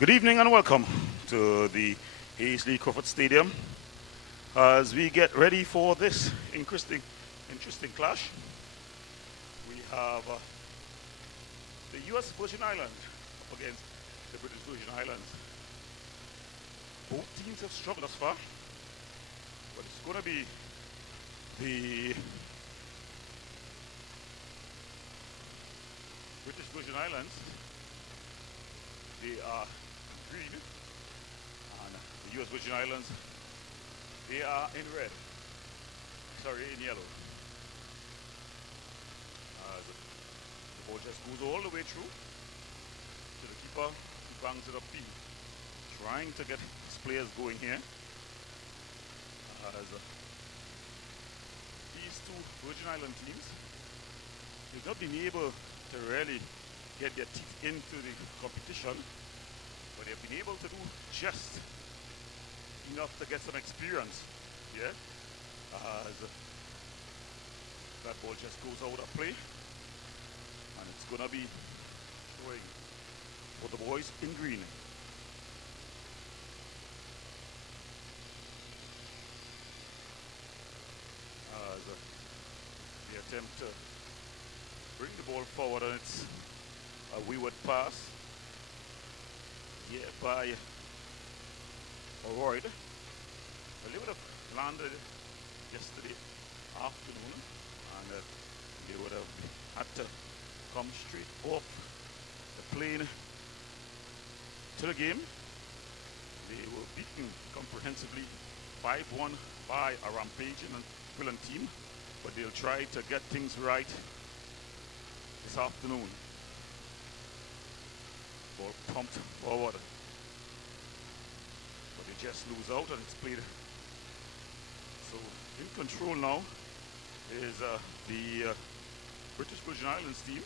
Good evening and welcome to the Aisley Crawford Stadium as we get ready for this interesting clash. We have the U.S. Virgin Islands up against the British Virgin Islands. Both teams have struggled thus far, but it's going to be the British Virgin Islands. They are green, and the U.S. Virgin Islands, they are in red. Sorry, in yellow. The ball just goes all the way through to the keeper, who bangs it upfield, trying to get his players going here. As these two Virgin Island teams, they've not been able to really get their teeth into the competition, but they've been able to do just enough to get some experience. Yeah, as that ball just goes out of play, and it's gonna be throwing for the boys in green. As they attempt to bring the ball forward, and it's a wayward pass here by Royd. They would have landed yesterday afternoon, and they would have had to come straight off the plane to the game. They were beaten comprehensively 5-1 by a rampaging and villain team, but they'll try to get things right this afternoon. Ball pumped forward, but they just lose out, and it's played. So in control now is the British Virgin Islands team,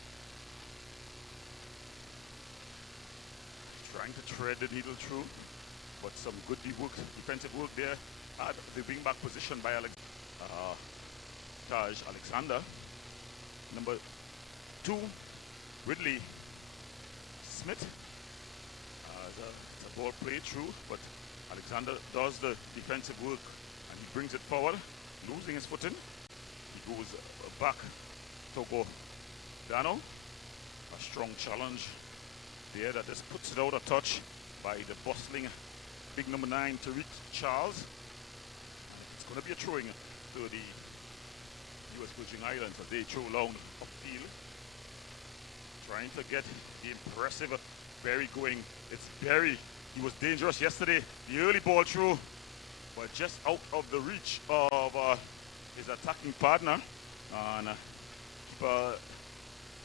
trying to thread the needle through, but some good defensive work there at the wing-back position by Taj Alexander. Number 2, Ridley Smith. It's a ball played through, but Alexander does the defensive work, and he brings it forward, losing his footing. He goes back to Dano. A strong challenge there that just puts it out of touch by the bustling big number 9 Tariq Charles. And it's going to be a throwing to the U.S. Virgin Islands as they throw long upfield, trying to get the impressive Berry going. It's Berry. He was dangerous yesterday. The early ball through, but just out of the reach of his attacking partner. And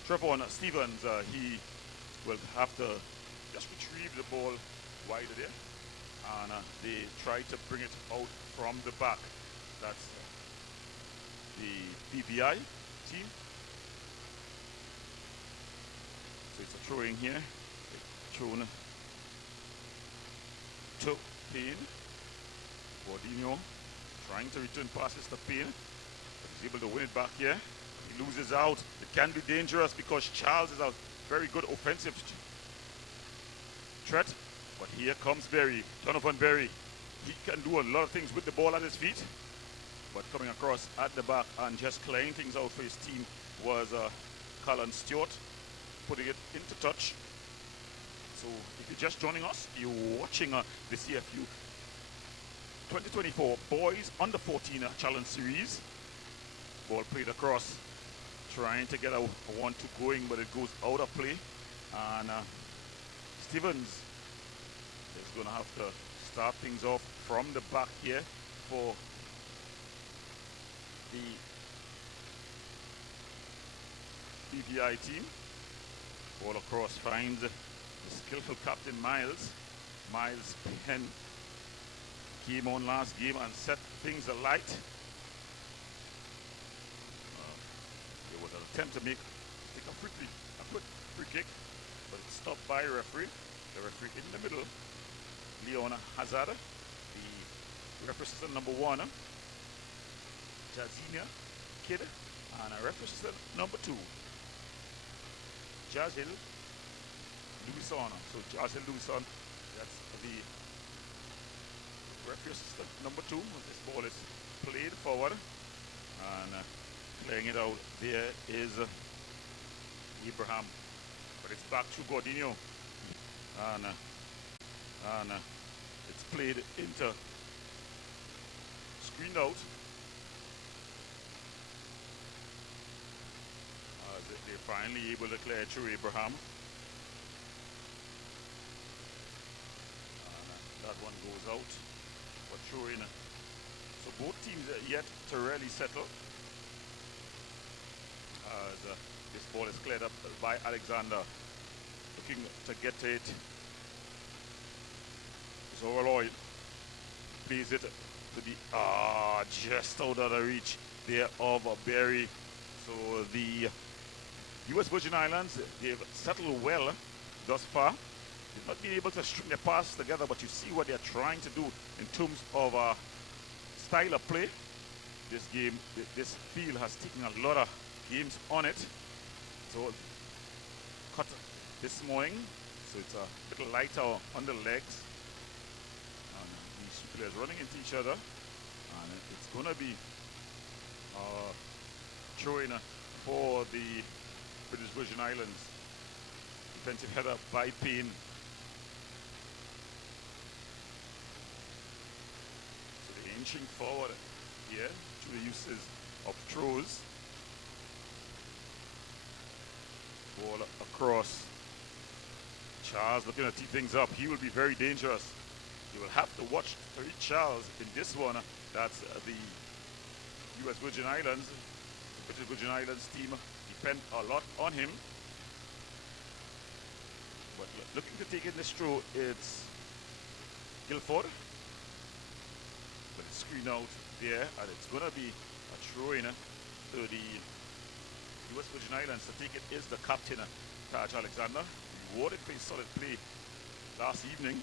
Trevor Stevens, he will have to just retrieve the ball wider there. And they try to bring it out from the back. That's the BBI team. So it's a throw-in here. Thrown to Payne. Bordino trying to return passes to Payne. He's able to win it back here. He loses out. It can be dangerous because Charles is a very good offensive threat. But here comes Berry, Jonathan Berry. He can do a lot of things with the ball at his feet. But coming across at the back and just clearing things out for his team was Colin Stewart, putting it into touch. So if you're just joining us, you're watching the CFU 2024 Boys Under 14 Challenge Series. Ball played across, trying to get a 1-2 going, but it goes out of play. And Stevens is going to have to start things off from the back here for the BBI team. Ball across finds the skillful captain Miles. Miles Penn came on last game and set things alight. There was an attempt to take a quick free kick, but it's stopped by the referee. The referee in the middle, Leon Hazard. The referee assistant number 1, Jazina Kidd, and a referee assistant number 2, Jazil Louison. So Jazil Louison the referee assistant number 2. This ball is played forward and playing it out. There is Abraham, but it's back to Gordinho, and it's played into screened out. They're finally able to clear through Abraham. That one goes out for throwing. So both teams are yet to really settle. As this ball is cleared up by Alexander, looking to get it. Zoraloy plays it to the just out of the reach there of Berry. So the U.S. Virgin Islands, they've settled well thus far. They've not been able to string their passes together, but you see what they're trying to do in terms of style of play. This game, this field has taken a lot of games on it. So cut this morning, so it's a little lighter on the legs. And these players running into each other, and it's gonna be throwing for the British Virgin Islands. Defensive header by Payne. So they're inching forward here to the uses of throws. Ball across. Charles looking to tee things up. He will be very dangerous. You will have to watch Tariq Charles in this one. That's the U.S. Virgin Islands. The British Virgin Islands team depend a lot on him. But looking to take in this throw, it's Guilford. But it's screened out there, and it's going to be a throw in to the U.S. Virgin Islands. To take it is the captain, Taj Alexander. Rewarded for his solid play last evening.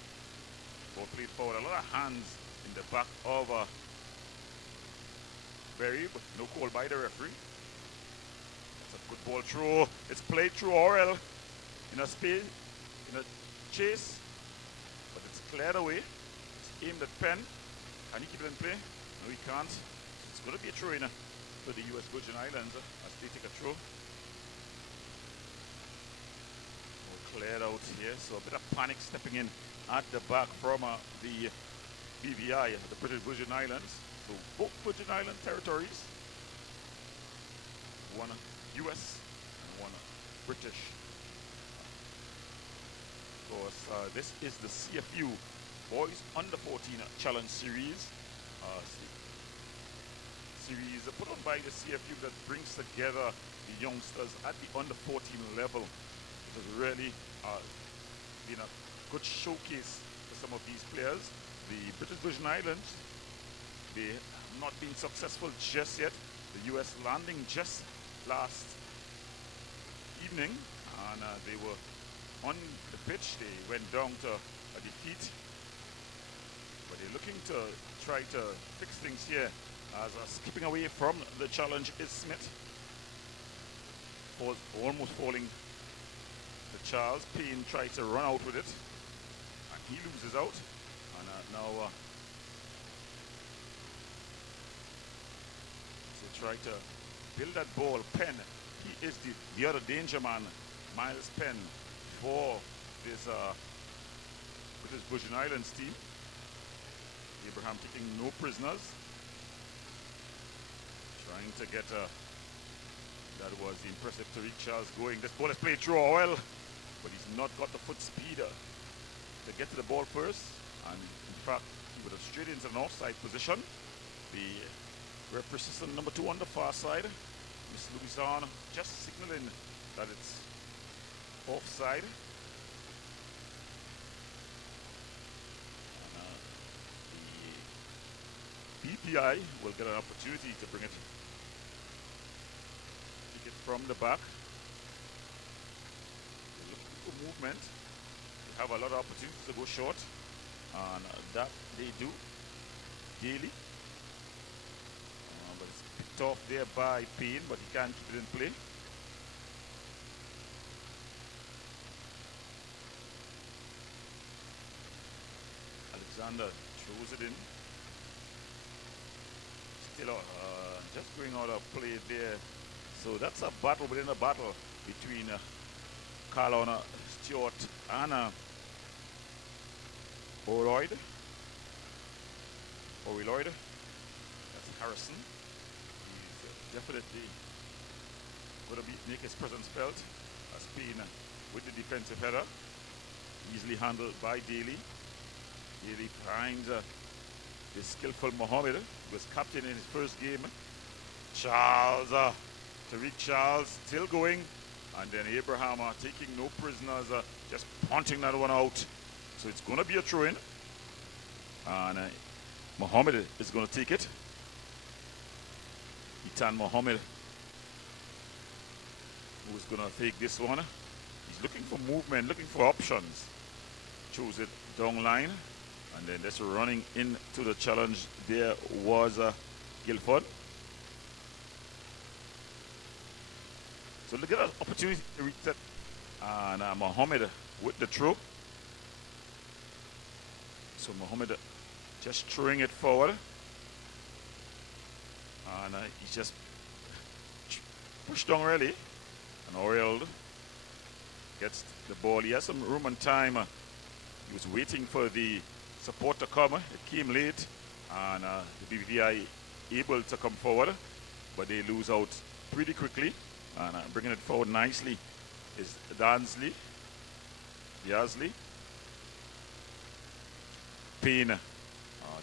Ball played forward. A lot of hands in the back of Berry, but no call by the referee. That's a good ball throw. It's played through Orel in a space, in a chase, but it's cleared away. It's aimed at Penn. Can he keep it in play? No, he can't. It's going to be a throw in to the U.S. Virgin Islands as they take a throw. Cleared out here, so a bit of panic stepping in at the back from the BVI, the British Virgin Islands. So both Virgin Island territories, one US and one British. Of course, this is the CFU Boys Under 14 Challenge Series. Series put on by the CFU that brings together the youngsters at the under 14 level. It has really been a good showcase for some of these players. The British Virgin Islands, they have not been successful just yet. The US landing just last evening, and they were on the pitch. They went down to a defeat, but they're looking to try to fix things here. As skipping away from the challenge is Smith, almost falling. Charles Payne tries to run out with it, and he loses out. And now to try to build that ball. Penn, he is the other danger man, Miles Penn, for this British Virgin Islands team. Abraham taking no prisoners, trying to get that was the impressive Tariq Charles going. This ball is played through Oil, but he's not got the foot speed to get to the ball first. And in fact, he would have straight into an offside position. The referee assistant number 2 on the far side, Miss Louison, just signaling that it's offside. And the BPI will get an opportunity to bring it. Take it from the back. Movement. They have a lot of opportunities to go short, and that they do daily. But it's picked off there by Payne, but he can't keep it in play. Alexander throws it in. Still just going out of play there. So that's a battle within a battle between Carolina Stewart and O'Loyd. That's Harrison. He's definitely going to make his presence felt as Payne with the defensive header. Easily handled by Daly. Daly finds the skillful Mohammed, who was captain in his first game. Charles, Tariq Charles still going. And then Abraham taking no prisoners, just punting that one out. So it's going to be a throw-in. And Mohammed is going to take it. Itan Mohammed, who's going to take this one. He's looking for movement, looking for options. Chose it down line. And then just running into the challenge there was Guilford. So look at that opportunity to reach that. And Mohammed with the throw. So Mohammed just throwing it forward. And he's just pushed down really. And Oriel gets the ball. He has some room and time. He was waiting for the support to come. It came late. And the BVI able to come forward. But they lose out pretty quickly. And bringing it forward nicely is Dansley. Yasley. Payne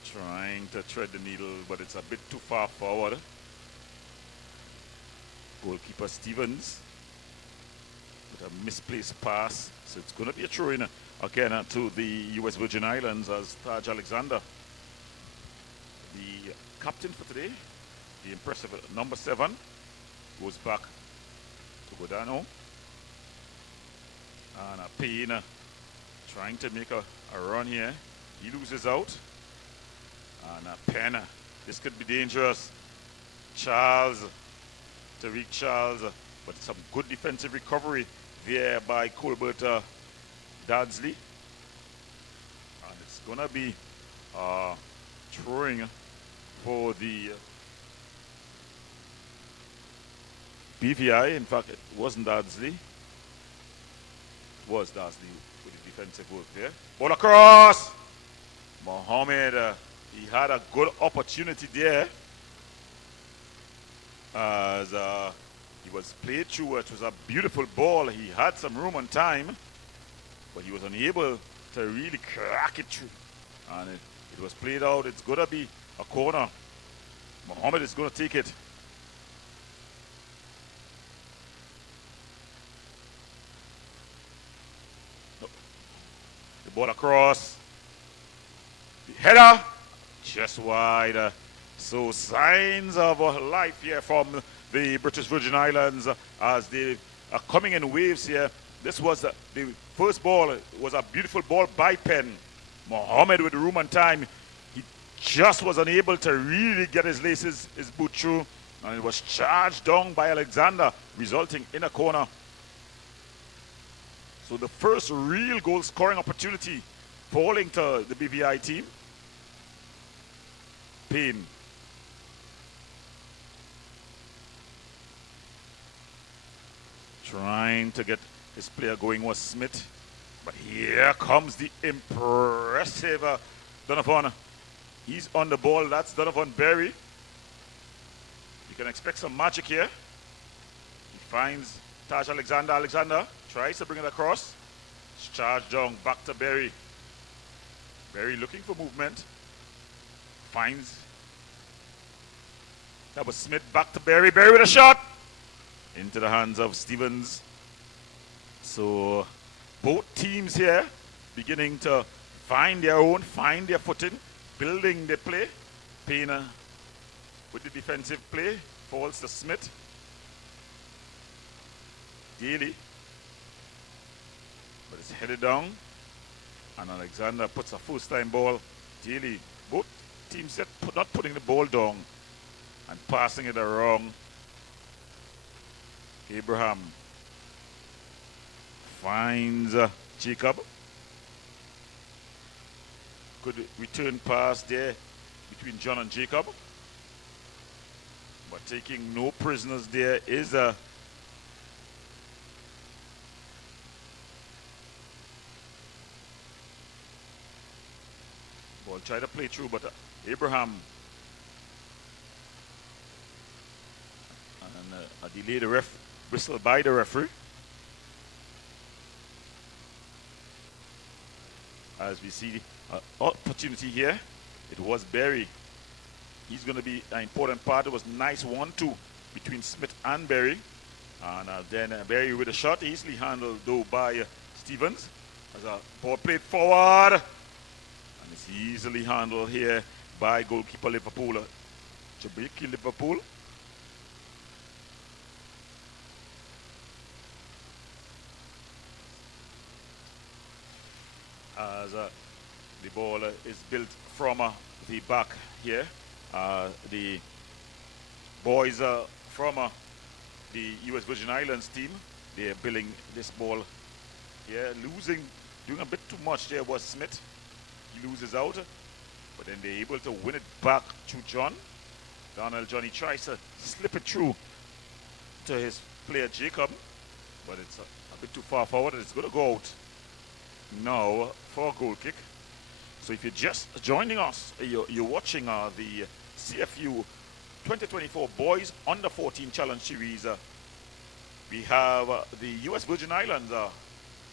trying to thread the needle, but it's a bit too far forward. Goalkeeper Stevens with a misplaced pass. So it's going to be a throw-in again to the U.S. Virgin Islands as Taj Alexander, the captain for today, the impressive number 7, goes back to Godano. And Payne trying to make a run here. He loses out. And Penn, this could be dangerous. Charles, Tariq Charles, but some good defensive recovery there by Colbert Dodsley. And it's going to be throwing for the BVI. In fact, it wasn't Dodsley. It was Dodsley with the defensive work there. Ball across! Mohammed, he had a good opportunity there as he was played through. It was a beautiful ball. He had some room and time, but he was unable to really crack it through. And it was played out. It's going to be a corner. Mohammed is going to take it. The ball across. The header just wide. So signs of life here from the British Virgin Islands as they are coming in waves here. This was the first ball. It was a beautiful ball by Penn. Mohammed with room and time. He just was unable to really get his laces, his boot through. And it was charged down by Alexander, resulting in a corner. So the first real goal scoring opportunity falling to the BVI team. Payne. Trying to get his player going was Smith. But here comes the impressive Donovan. He's on the ball. That's Donovan Berry. You can expect some magic here. He finds Taj Alexander. Alexander tries to bring it across. It's charged down back to Berry. Berry looking for movement. Finds. That was Smith back to Berry. Berry with a shot. Into the hands of Stevens. So both teams here beginning to find their own, find their footing, building their play. Payne with the defensive play. Falls to Smith. Daly. But it's headed down. And Alexander puts a first-time ball. Daly, both teams yet not putting the ball down and passing it around. Abraham finds Jacob. Good return pass there between John and Jacob. But taking no prisoners there is a ball. Try to play through, but Abraham and a delayed whistle by the referee. As we see opportunity here, it was Berry. He's going to be an important part. It was nice 1-2 between Smith and Berry. And then Berry with a shot, easily handled though by Stevens. As a ball played forward. And it's easily handled here by goalkeeper Liverpool, Jabiki Liverpool. As the ball is built from the back here. The boys from the U.S. Virgin Islands team, they're billing this ball here. Doing a bit too much there was Smith. He loses out, but then they're able to win it back to John. Donald Johnny tries to slip it through to his player Jacob, but it's a bit too far forward and it's going to go out now for a goal kick. So if you're just joining us, you're watching the CFU 2024 Boys Under 14 Challenge Series. We have the U.S. Virgin Islands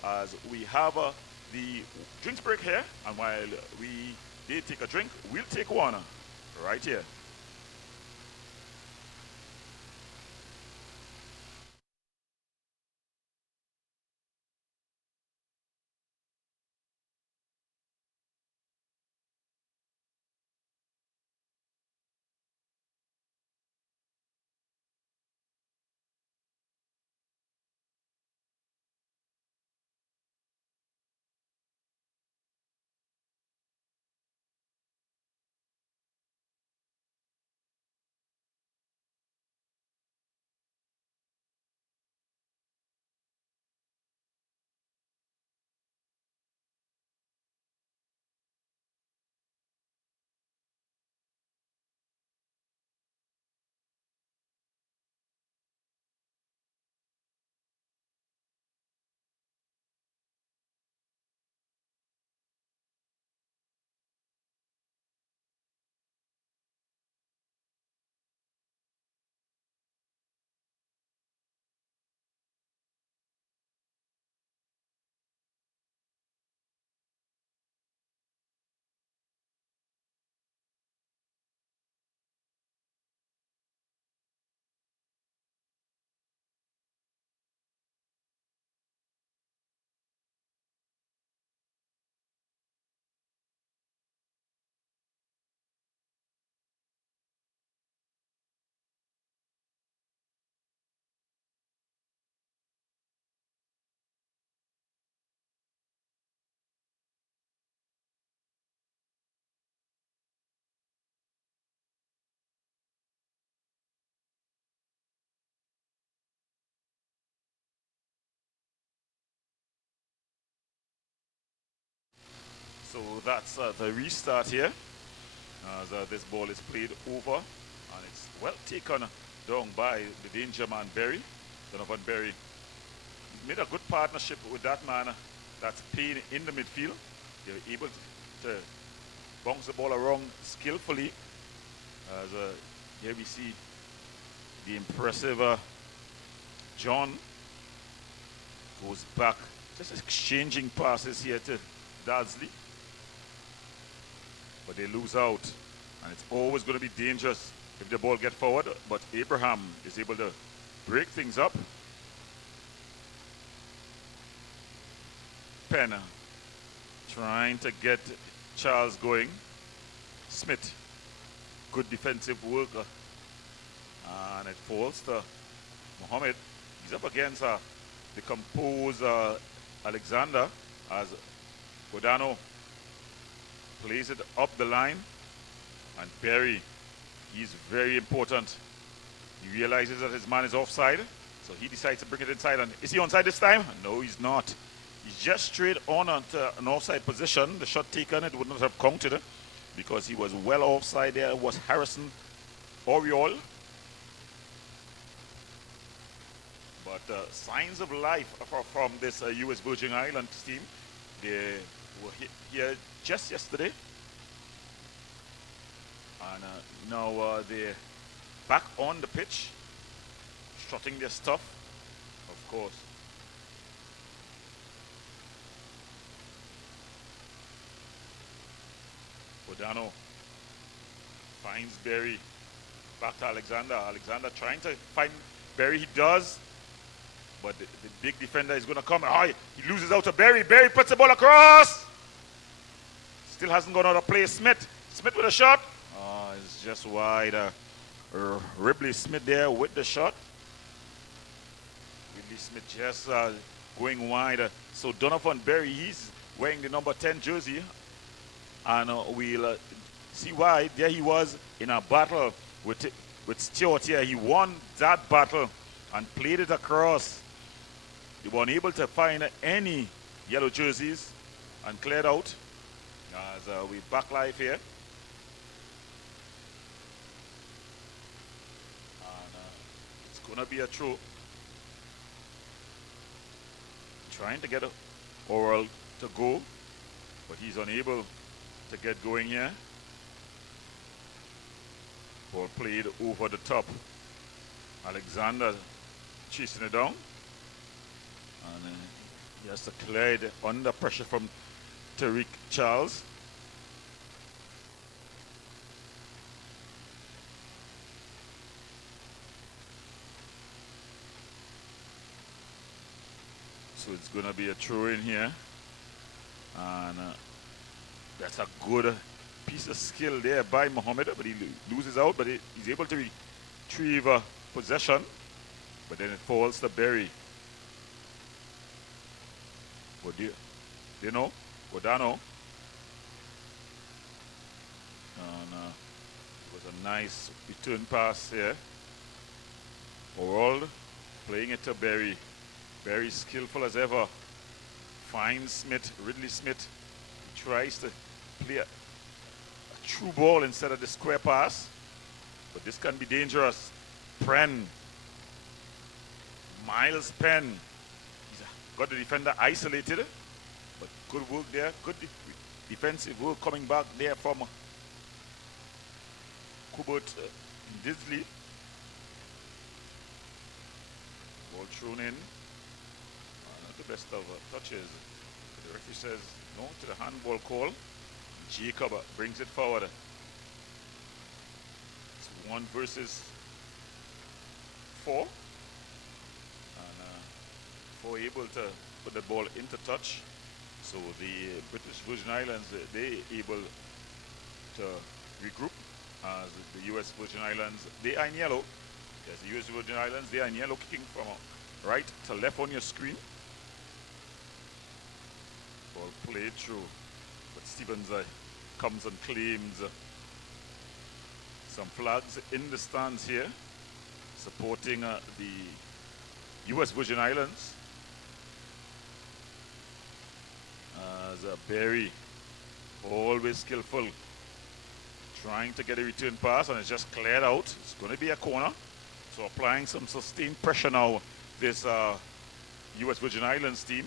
as we have the drinks break here, and while they take a drink, we'll take one right here. So that's the restart here, as this ball is played over, and it's well taken down by the danger man Berry. Donovan Berry made a good partnership with that man that's playing in the midfield. They were able to bounce the ball around skillfully. As here we see the impressive John goes back, just exchanging passes here to Dudley. But they lose out, and it's always going to be dangerous if the ball gets forward. But Abraham is able to break things up. Penn trying to get Charles going. Smith, good defensive work, and it falls to Mohammed. He's up against the composed Alexander, as Godano plays it up the line, and Berry, he's very important. He realizes that his man is offside, so he decides to bring it inside. And is he onside this time? No, he's not. He's just straight on onto an offside position. The shot taken, it would not have counted because he was well offside there. It was Harrison Oriole. But signs of life from this U.S. Virgin Islands team. They were here just yesterday. And now they're back on the pitch, strutting their stuff, of course. Bodano finds Berry. Back to Alexander. Alexander trying to find Berry. He does. But the big defender is going to come. Oh, he loses out to Berry. Berry puts the ball across. Still hasn't gone out of play. Smith. Smith with a shot. Oh, it's just wide. Ripley Smith there with the shot. Ripley Smith just going wide. So Donovan Berry, he's wearing the number 10 jersey. And we'll see why. There he was in a battle with Stewart here. He won that battle and played it across. They were unable to find any yellow jerseys and cleared out. As we back live here. And it's going to be a throw. Trying to get Oral to go, but he's unable to get going here. Ball played over the top. Alexander chasing it down. And he has to clear it under pressure from Tariq Charles. So it's going to be a throw in here. And that's a good piece of skill there by Mohammed, but he loses out, but he's able to retrieve possession. But then it falls to Berry. Godano. And it was a nice return pass here. Orald playing it to Berry. Berry skillful as ever. Finds Smith, Ridley Smith. He tries to play a true ball instead of the square pass. But this can be dangerous. Pren. Miles Penn. He's got the defender isolated. But good work there. Good defensive work coming back there from Kubert Disley. Ball thrown in. Not the best of touches. The referee says no to the handball call. Jacob brings it forward. It's 1 versus 4. And 4 able to put the ball into touch. So the British Virgin Islands, they able to regroup. As the U.S. Virgin Islands, they are in yellow. Yes, the U.S. Virgin Islands, they are in yellow, kicking from right to left on your screen. Ball played through, but Stevens comes and claims some flags in the stands here, supporting the U.S. Virgin Islands. As Berry, always skillful, trying to get a return pass, and it's just cleared out. It's going to be a corner. So applying some sustained pressure now, this U.S. Virgin Islands team.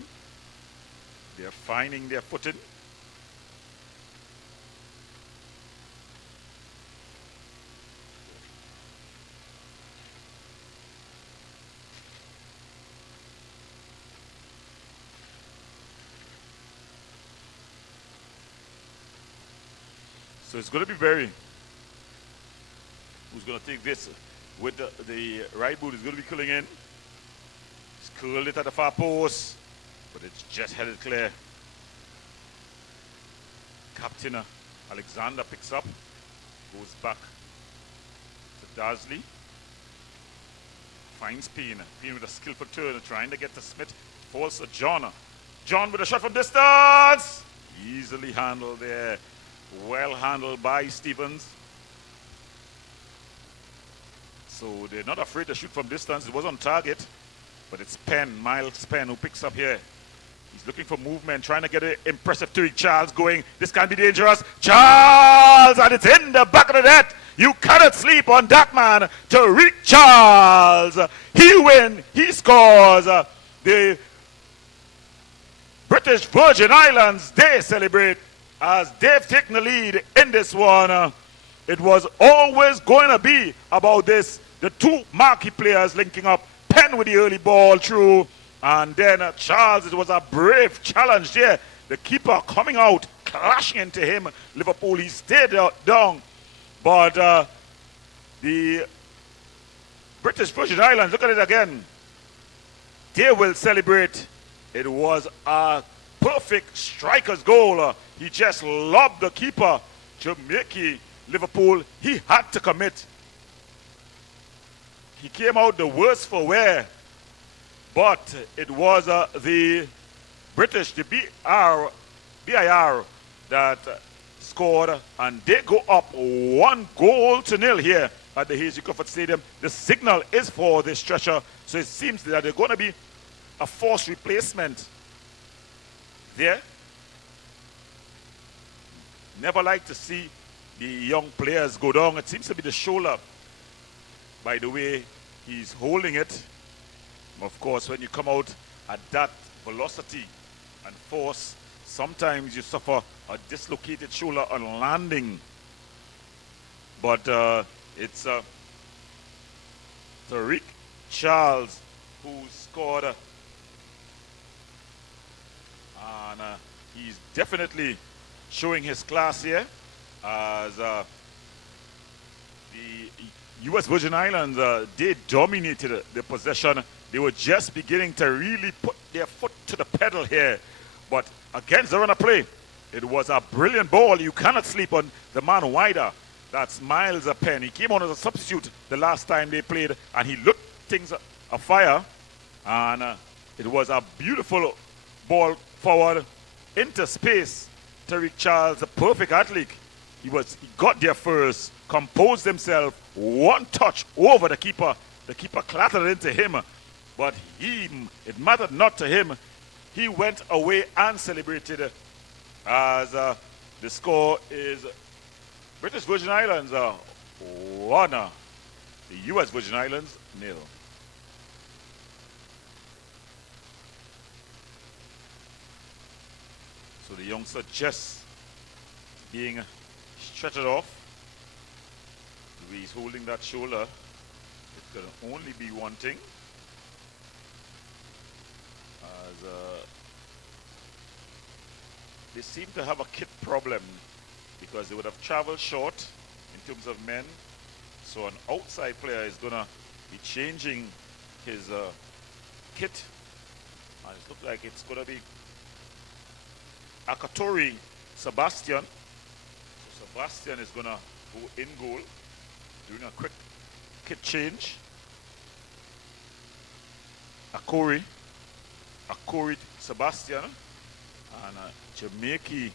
They're finding their footing. So it's going to be Berry who's going to take this with the right boot. Is going to be curling in. He's curled it at the far post, but it's just headed clear. Captain Alexander picks up, goes back to Darsley, finds Payne. Payne with a skillful turn, trying to get to Smith. Falls to John. John with a shot from distance. Easily handled there. Well handled by Stevens. So they're not afraid to shoot from distance. It was on target, but it's Penn, Miles Penn, who picks up here. He's looking for movement, trying to get an impressive Tariq Charles going. This can be dangerous. Charles, and it's in the back of the net. You cannot sleep on that man, Tariq Charles. He wins, he scores. The British Virgin Islands, they celebrate as they've taken the lead in this one. It was always going to be about this. The two marquee players linking up. Penn with the early ball through. And then Charles, it was a brave challenge there. The keeper coming out, clashing into him. Liverpool, he stayed down. But the British Virgin Islands, look at it again. They will celebrate. It was a perfect striker's goal. He just lobbed the keeper. Jamaica, Liverpool, he had to commit. He came out the worse for wear. But it was the British, the BIR, that scored, and they go up 1-0 here at the Hazy Crawford Stadium. The signal is for the stretcher, so it seems that they're going to be a forced replacement there. Never like to see the young players go down. It seems to be the shoulder, by the way he's holding it. Of course, when you come out at that velocity and force, sometimes you suffer a dislocated shoulder on landing. But it's Tariq Charles who scored. And he's definitely showing his class here as the U.S. Virgin Islands, they dominated the possession. They were just beginning to really put their foot to the pedal here. But against the run of play, it was a brilliant ball. You cannot sleep on the man wider. That's Miles Penn. He came on as a substitute the last time they played, and he lit things afire. And it was a beautiful ball forward into space. Tariq Charles, a perfect athlete. He got there first, composed himself, one touch over the keeper. The keeper clattered into him, but it mattered not to him. He went away and celebrated as the score is British Virgin Islands 1, the U.S. Virgin Islands 0. So the youngster just being stretched off. The way he's holding that shoulder, it can only be one thing. As they seem to have a kit problem because they would have traveled short in terms of men. So an outside player is going to be changing his kit. And it looks like it's going to be Akatori Sebastian. So Sebastian is going to go in goal, doing a quick kit change. Akori Sebastian and Jamaica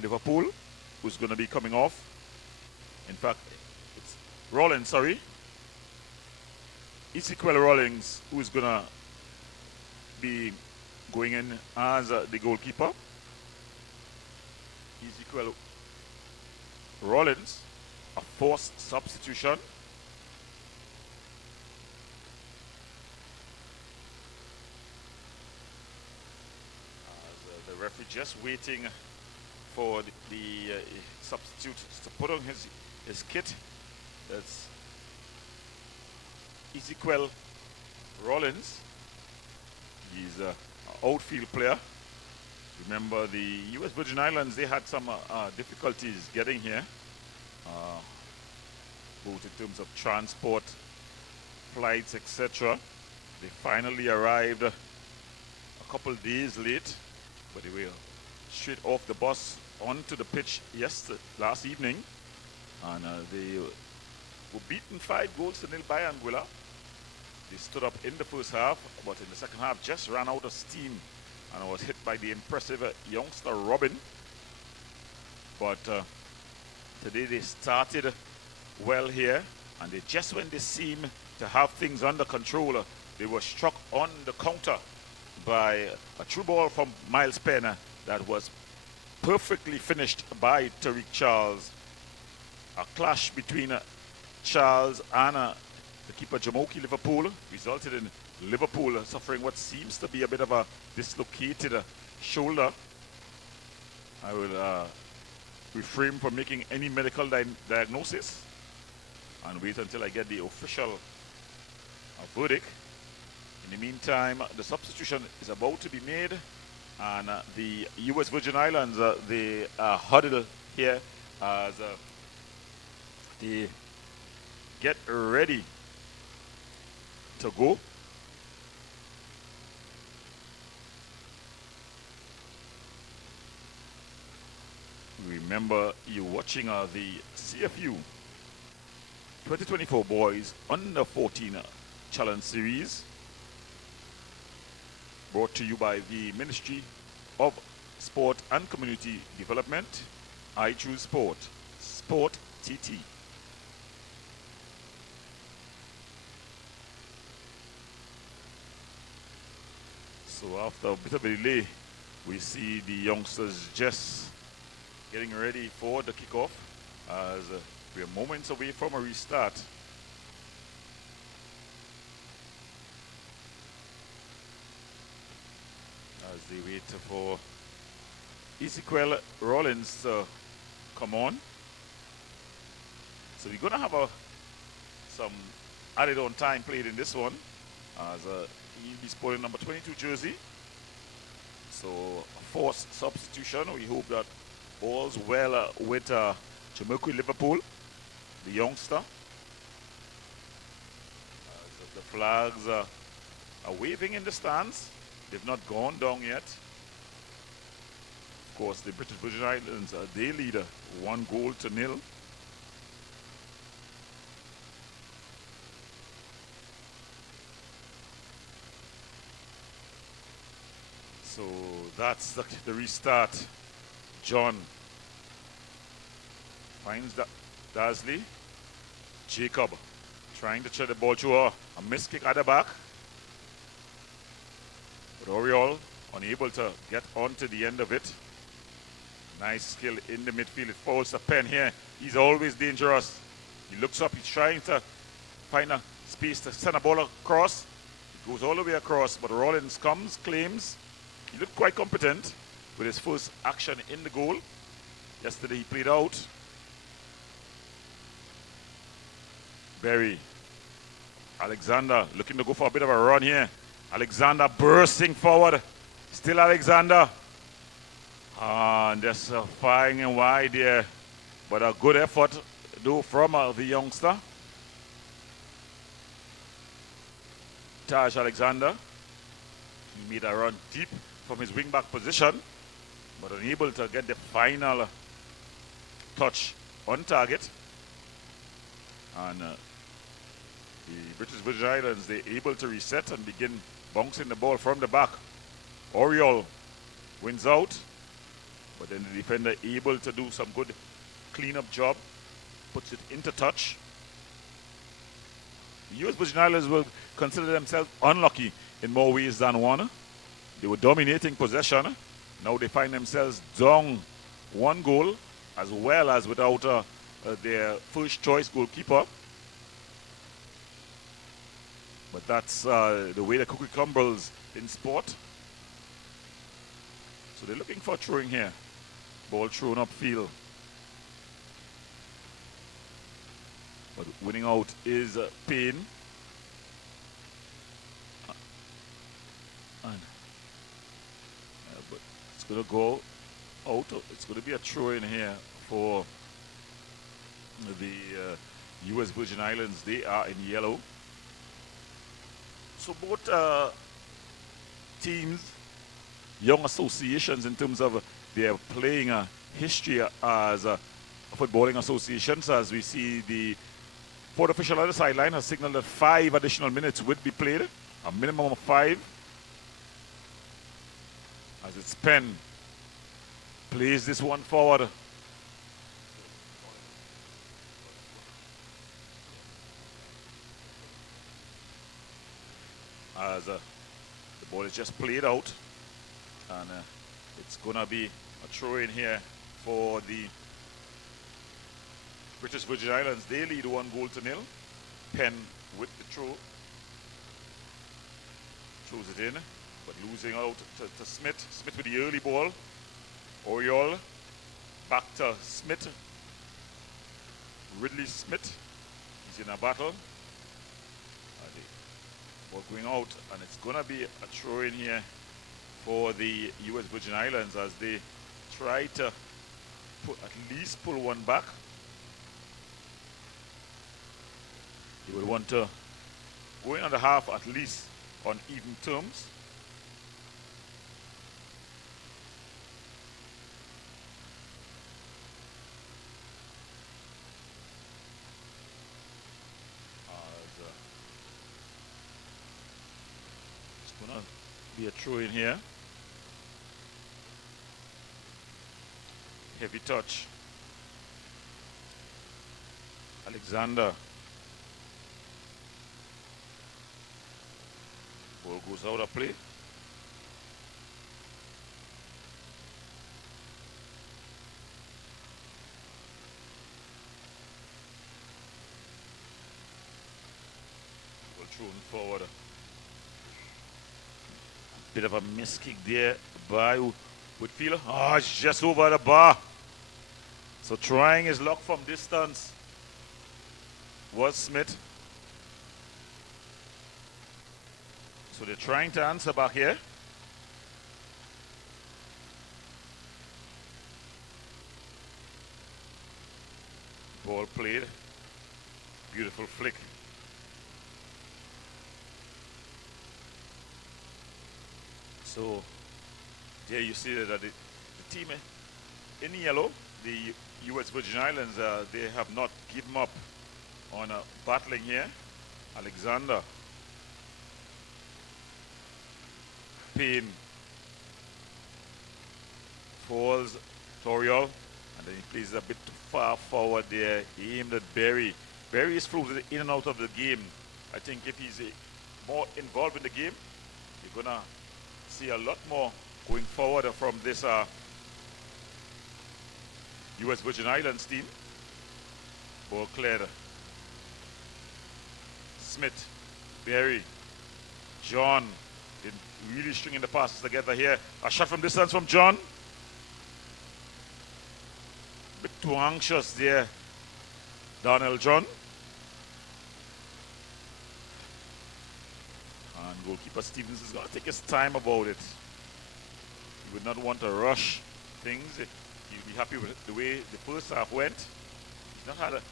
Liverpool, who's going to be coming off. In fact, it's Rollins, sorry. Ezekiel Rollins, who's going to be going in as the goalkeeper. Ezekiel Rollins, a forced substitution. The referee just waiting for the substitute to put on his kit. That's Ezekiel Rollins. He's an outfield player. Remember, the U.S. Virgin Islands, they had some difficulties getting here, both in terms of transport, flights, etc. They finally arrived a couple days late, but they were straight off the bus onto the pitch last evening, and they were beaten 5-0 by Anguilla. They stood up in the first half, but in the second half just ran out of steam and was hit by the impressive youngster Robin. But today they started well here, and just when they seemed to have things under control, they were struck on the counter by a true ball from Miles Penn that was perfectly finished by Tariq Charles. A clash between Charles and the keeper Jamoki Liverpool resulted in Liverpool suffering what seems to be a bit of a dislocated shoulder. I will refrain from making any medical diagnosis and wait until I get the official verdict. In the meantime, the substitution is about to be made, and the U.S. Virgin Islands, they huddle here as they get ready to go. Remember, you're watching the CFU 2024 Boys Under 14 Challenge Series, brought to you by the Ministry of Sport and Community Development. I choose sport. Sport TT. So after a bit of a delay, we see the youngsters just getting ready for the kickoff as we are moments away from a restart. As they wait for Ezekiel Rollins to come on. So we're going to have some added on time played in this one, as he'll be sporting number 22 jersey. So forced substitution. We hope that all's well with Jamoki Liverpool, the youngster. The flags are waving in the stands. They've not gone down yet. Of course, the British Virgin Islands, they lead 1-0. So that's the restart. John finds Dasley. Jacob trying to thread the ball through a missed kick at the back. But Oriol unable to get onto the end of it. Nice skill in the midfield. It falls to Penn here. He's always dangerous. He looks up. He's trying to find a space to send a ball across. It goes all the way across, but Rollins comes, claims. He looked quite competent with his first action in the goal. Yesterday he played out. Berry. Alexander looking to go for a bit of a run here. Alexander bursting forward. Still Alexander. And just firing and wide there. But a good effort though from the youngster. Taj Alexander. He made a run deep from his wing-back position, but unable to get the final touch on target. And the British Virgin Islands, they're able to reset and begin bouncing the ball from the back. Oriol wins out, but then the defender able to do some good clean-up job, puts it into touch. The U.S. Virgin Islands will consider themselves unlucky in more ways than one. They were dominating possession. Now they find themselves down 1 goal, as well as without their first choice goalkeeper. But that's the way the cookie crumbles in sport. So they're looking for a throwing here. Ball thrown upfield. But winning out is Payne. But it's going to go out. It's going to be a throw in here for the U.S. Virgin Islands. They are in yellow. So both teams, young associations in terms of their playing history as footballing associations, as we see the fourth official on the sideline has signaled that 5 additional minutes would be played, a minimum of 5. As it's Penn plays this one forward. As the ball is just played out, and it's gonna be a throw in here for the British Virgin Islands. They lead 1-0. Penn with the throw. Throws it in, but losing out to Smith. Smith with the early ball. Oriole back to Smith. Ridley Smith. He's in a battle. Ball going out, and it's going to be a throw in here for the U.S. Virgin Islands as they try to at least pull one back. They will want to go in on the half at least on even terms. It's going to be a throw in here. Heavy touch. Alexander. Ball goes out of play. Ball thrown forward. Bit of a miss kick there by Whitfield. Oh, it's just over the bar. So trying his luck from distance was Smith. So they're trying to answer back here. Ball played. Beautiful flick. So there you see that the team in yellow, the U.S. Virgin Islands, they have not given up on battling here. Alexander. Payne falls to Oriole, and then he plays a bit too far forward there. He aimed at Berry. Berry is floated in and out of the game. I think if he's more involved in the game, you're gonna see a lot more going forward from this U.S. Virgin Islands team. Ball cleared. Smith, Berry, John. Really stringing the passes together here. A shot from distance from John. Bit too anxious there, Darnell John. And goalkeeper Stevens is going to take his time about it. He would not want to rush things. He'd be happy with the way the first half went. He's not had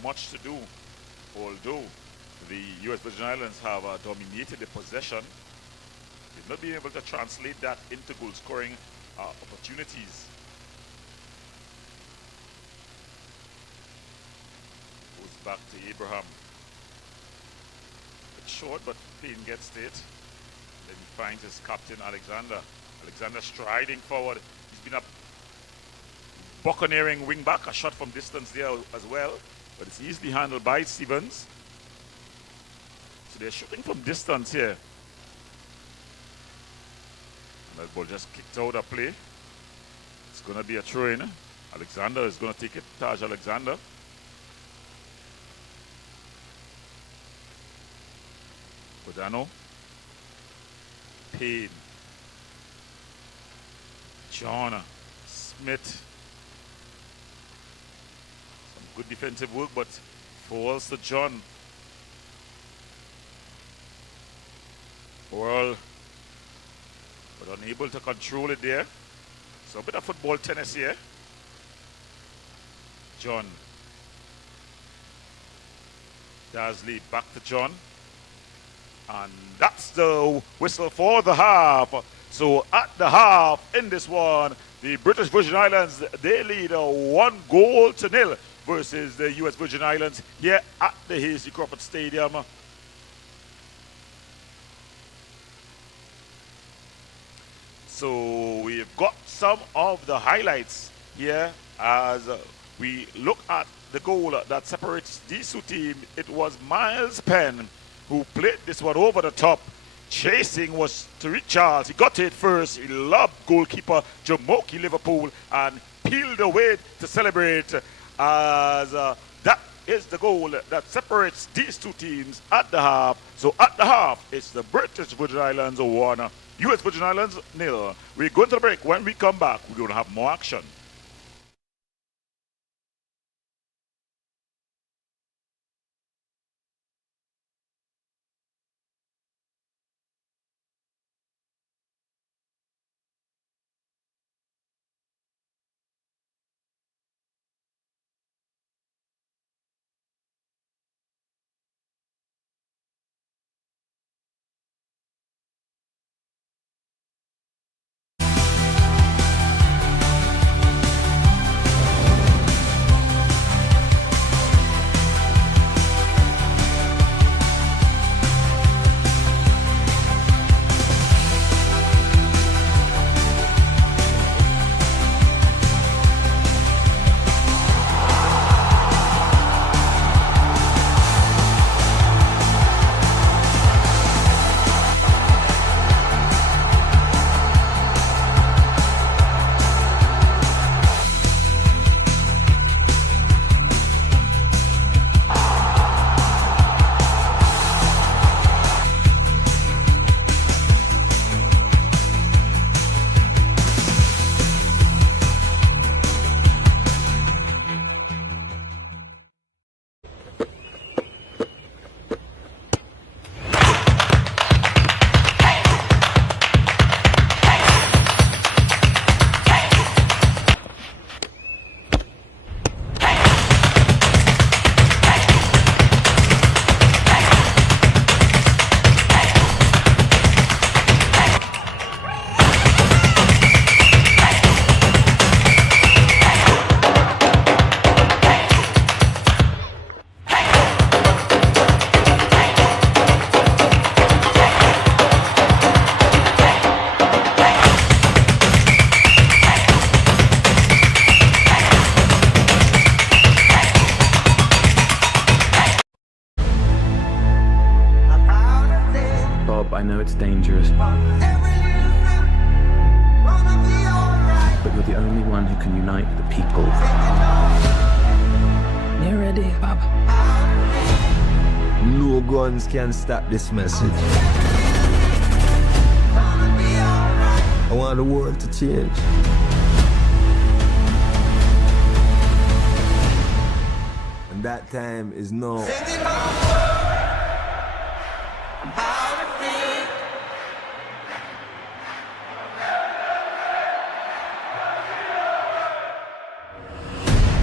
much to do, although the U.S. Virgin Islands have dominated the possession. They've not been able to translate that into goal scoring opportunities. Goes back to Abraham. It's short, but Payne gets it. Then he finds his captain, Alexander. Alexander striding forward. He's been a buccaneering wing back. A shot from distance there as well, but it's easily handled by Stevens. So they're shooting from distance here. That ball just kicked out of play. It's going to be a throw in. Alexander is going to take it. Taj Alexander. Godano. Payne. John. Smith. Some good defensive work, but falls to John. Well, but unable to control it there. So a bit of football tennis here. John. Dasley back to John. And that's the whistle for the half. So at the half in this one, the British Virgin Islands, they lead 1-0 versus the U.S. Virgin Islands here at the Hasty Crawford Stadium. So we've got some of the highlights here as we look at the goal that separates these two teams. It was Miles Penn who played this one over the top. Chasing was to Charles. He got it first. He loved goalkeeper Jamoki Liverpool and peeled away to celebrate as that is the goal that separates these two teams at the half. So at the half, it's the British Virgin Islands 1, US Virgin Islands 0. We're going to the break. When we come back, we're going to have more action. Bob, I know it's dangerous, but you're the only one who can unite the people. You ready, Bob? No guns can stop this message. I want the world to change. And that time is now.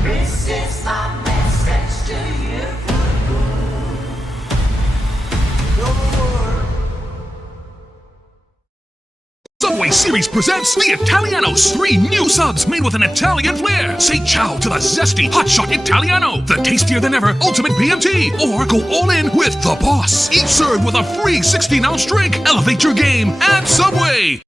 This is my message to you. Subway Series presents the Italianos, 3 new subs made with an Italian flair. Say ciao to the zesty hotshot Italiano, the tastier than ever ultimate BMT, or go all in with the Boss. Each served with a free 16-ounce drink. Elevate your game at Subway.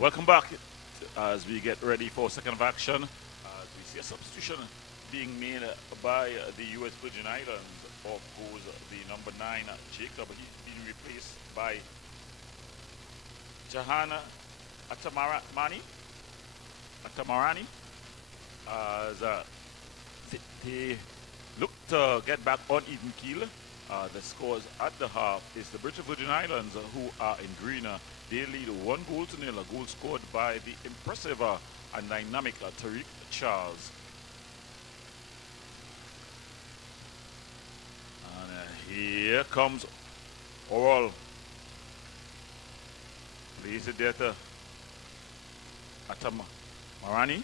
Welcome back as we get ready for second of action. We see a substitution being made by the U.S. Virgin Islands. Off goes the number 9, Jacob. He's being replaced by Jahana Atamarani. As they look to get back on even keel. The scores at the half is the British Virgin Islands, who are in green. They lead 1-0, a goal scored by the impressive and dynamic Tariq Charles. And here comes Oral. Plays it there to Atamarani.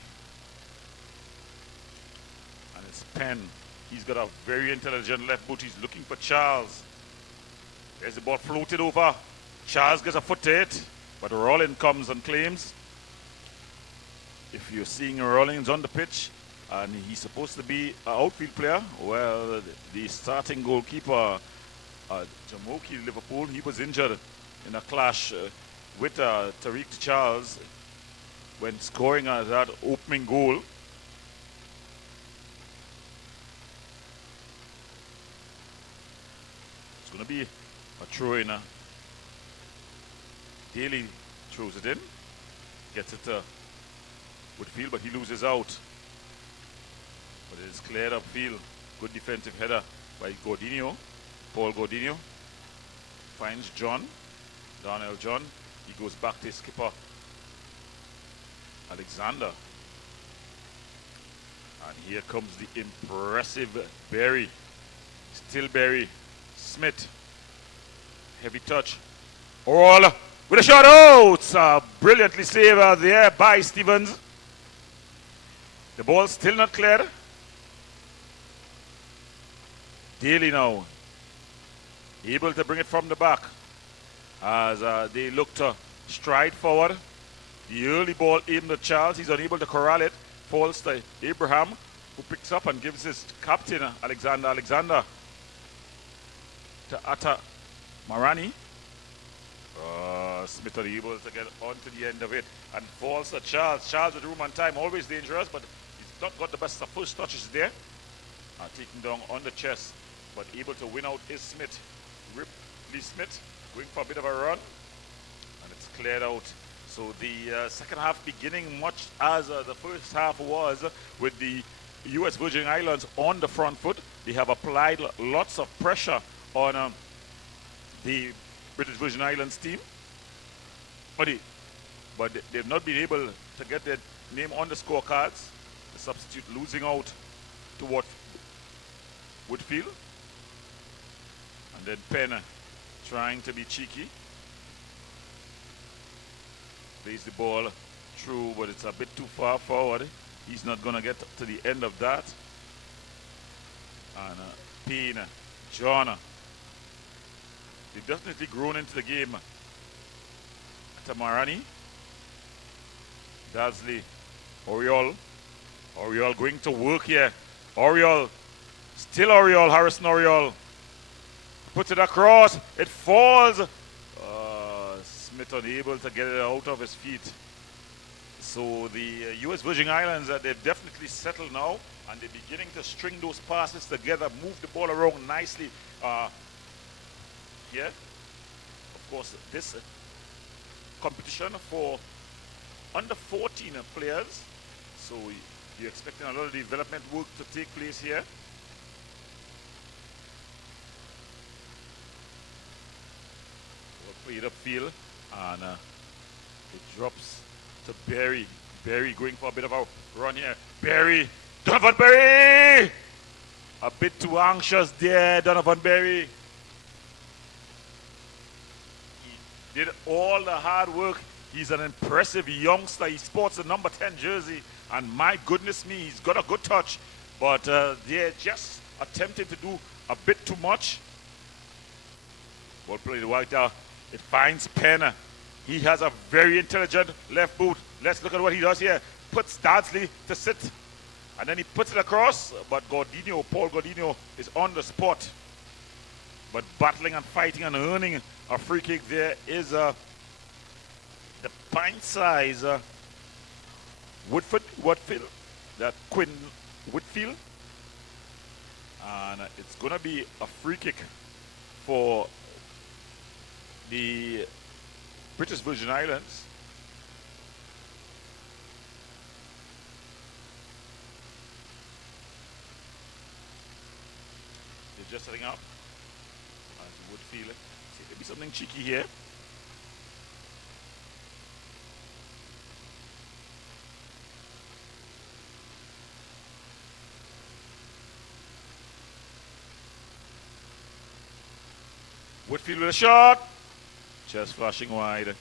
And it's Penn. He's got a very intelligent left boot. He's looking for Charles. There's the ball floated over. Charles gets a foot to it, but Rollins comes and claims. If you're seeing Rollins on the pitch, and he's supposed to be an outfield player, well, the starting goalkeeper, Jamoki Liverpool, he was injured in a clash with Tariq Charles when scoring that opening goal. It's going to be a throw-in. Daly throws it in, gets it to Woodfield, but he loses out. But it is cleared upfield. Good defensive header by Gordinho. Paul Gordinho finds Darnell John. He goes back to his skipper, Alexander. And here comes the impressive Berry. Still Berry. Smith. Heavy touch. All with a shot out. Brilliantly saved there by Stevens. The ball still not cleared. Daly now able to bring it from the back as they look to stride forward. The early ball aimed at Charles. He's unable to corral it. Falls to Abraham, who picks up and gives his captain Alexander to Atta Marani. Smith unable to get onto the end of it and falls to Charles. Charles with room and time, always dangerous, but he's not got the best of first touches there. Taking down on the chest, but able to win out is Smith. Ripley Smith going for a bit of a run, and it's cleared out. So the second half beginning much as the first half was, with the U.S. Virgin Islands on the front foot. They have applied lots of pressure on the British Virgin Islands team, but they've not been able to get their name on the scorecards. The substitute losing out to Woodfield, and then Penn trying to be cheeky. Plays the ball through, but it's a bit too far forward. He's not going to get to the end of that. And Payne, John, they've definitely grown into the game. Tamarani, Dasley, Oriol going to work here. Still Oriol, Harrison Oriol. Puts it across, it falls. Smith unable to get it out of his feet. So the U.S. Virgin Islands, they've definitely settled now, and they're beginning to string those passes together, move the ball around nicely here. Of course, this competition for under 14 players, so you're expecting a lot of development work to take place here. Well played upfield, and it drops to Berry. Berry going for a bit of a run here. Berry, Donovan Berry! A bit too anxious there, Donovan Berry. He did all the hard work. He's an impressive youngster. He sports the number 10 jersey, and my goodness me, he's got a good touch. But they're just attempting to do a bit too much. Ball played wide out. It finds Penn. He has a very intelligent left boot. Let's look at what he does here. Puts Dardsley to sit, and then he puts it across, but Paul Gordinho is on the spot. But battling and fighting and earning a free kick there is the pint size Woodfield, that Quinn Whitfield. And it's going to be a free kick for the British Virgin Islands. They're just setting up. As you would feel it. See, maybe something cheeky here. Woodfield with a shot. Just flashing wide.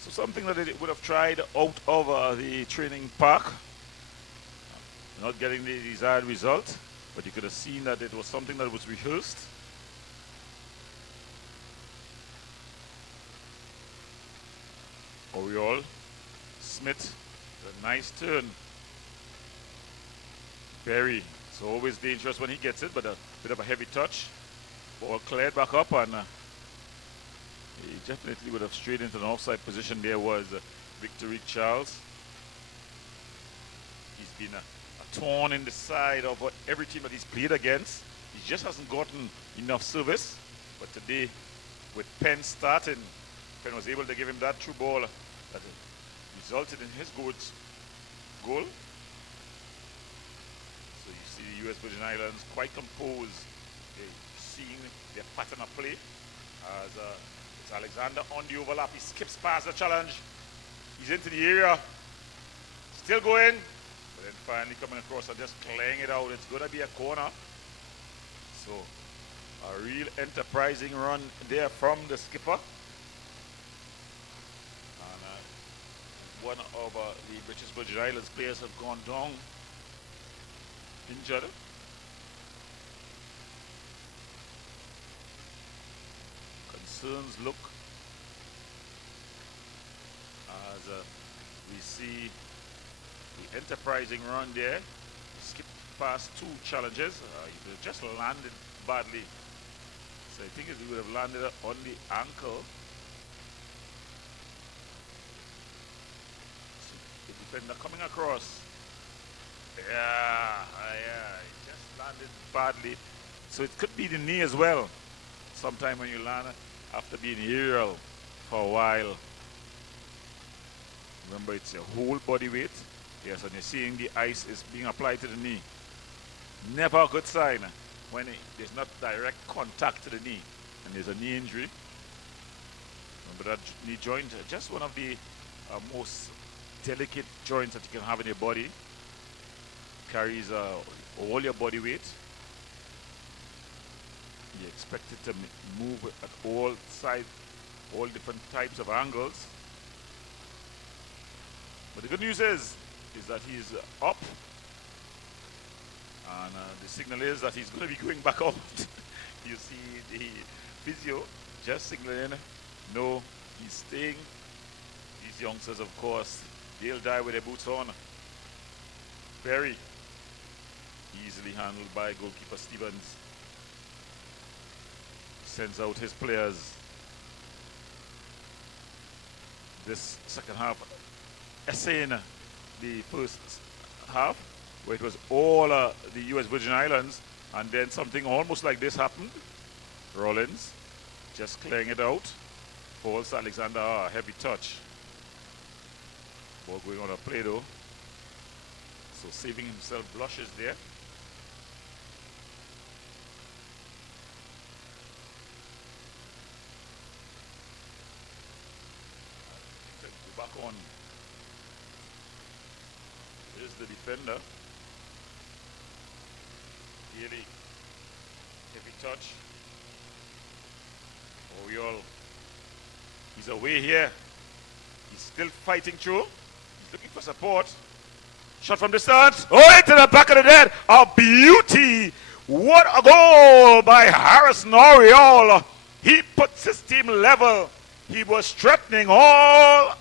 So something that they would have tried out of the training park. Not getting the desired result. But you could have seen that it was something that was rehearsed. Oriole. Smith. A nice turn. Berry. It's always dangerous when he gets it, but a bit of a heavy touch. Ball cleared back up, and he definitely would have strayed into an offside position. There was Victor Charles. He's been a thorn in the side of every team that he's played against. He just hasn't gotten enough service. But today, with Penn starting, Penn was able to give him that through ball that resulted in his goal. So you see the U.S. Virgin Islands quite composed. Seeing their pattern of play as it's Alexander on the overlap. He skips past the challenge. He's into the area. Still going. But then finally coming across and just clearing it out. It's going to be a corner. So a real enterprising run there from the skipper. And one of the British Virgin Islands players have gone down injured. Concerns look as we see the enterprising run there. Skipped past two challenges. He just landed badly. So I think he would have landed on the ankle. So the defender coming across. Yeah, he just landed badly. So it could be the knee as well. Sometime when you land after being aerial for a while. Remember, it's your whole body weight. Yes, and you're seeing the ice is being applied to the knee. Never a good sign when there's not direct contact to the knee and there's a knee injury. Remember that knee joint, just one of the most delicate joints that you can have in your body. Carries all your body weight. You expect it to move at all sides, all different types of angles. But the good news is that he's up. And the signal is that he's going to be going back out. You see the physio just signaling, no, he's staying. These youngsters, of course, they'll die with their boots on. Very easily handled by goalkeeper Stevens. Sends out his players. This second half, essaying the first half, where it was all the U.S. Virgin Islands, and then something almost like this happened. Rollins just clearing it out. Falls Alexander, heavy touch. Ball going on a play though. So saving himself blushes there. Back on. Here's the defender. Really heavy touch. Oriole. He's away here. He's still fighting through. He's looking for support. Shot from distance. Oh, into the back of the net. A beauty. What a goal by Harrison Oriole. He puts his team level. He was threatening all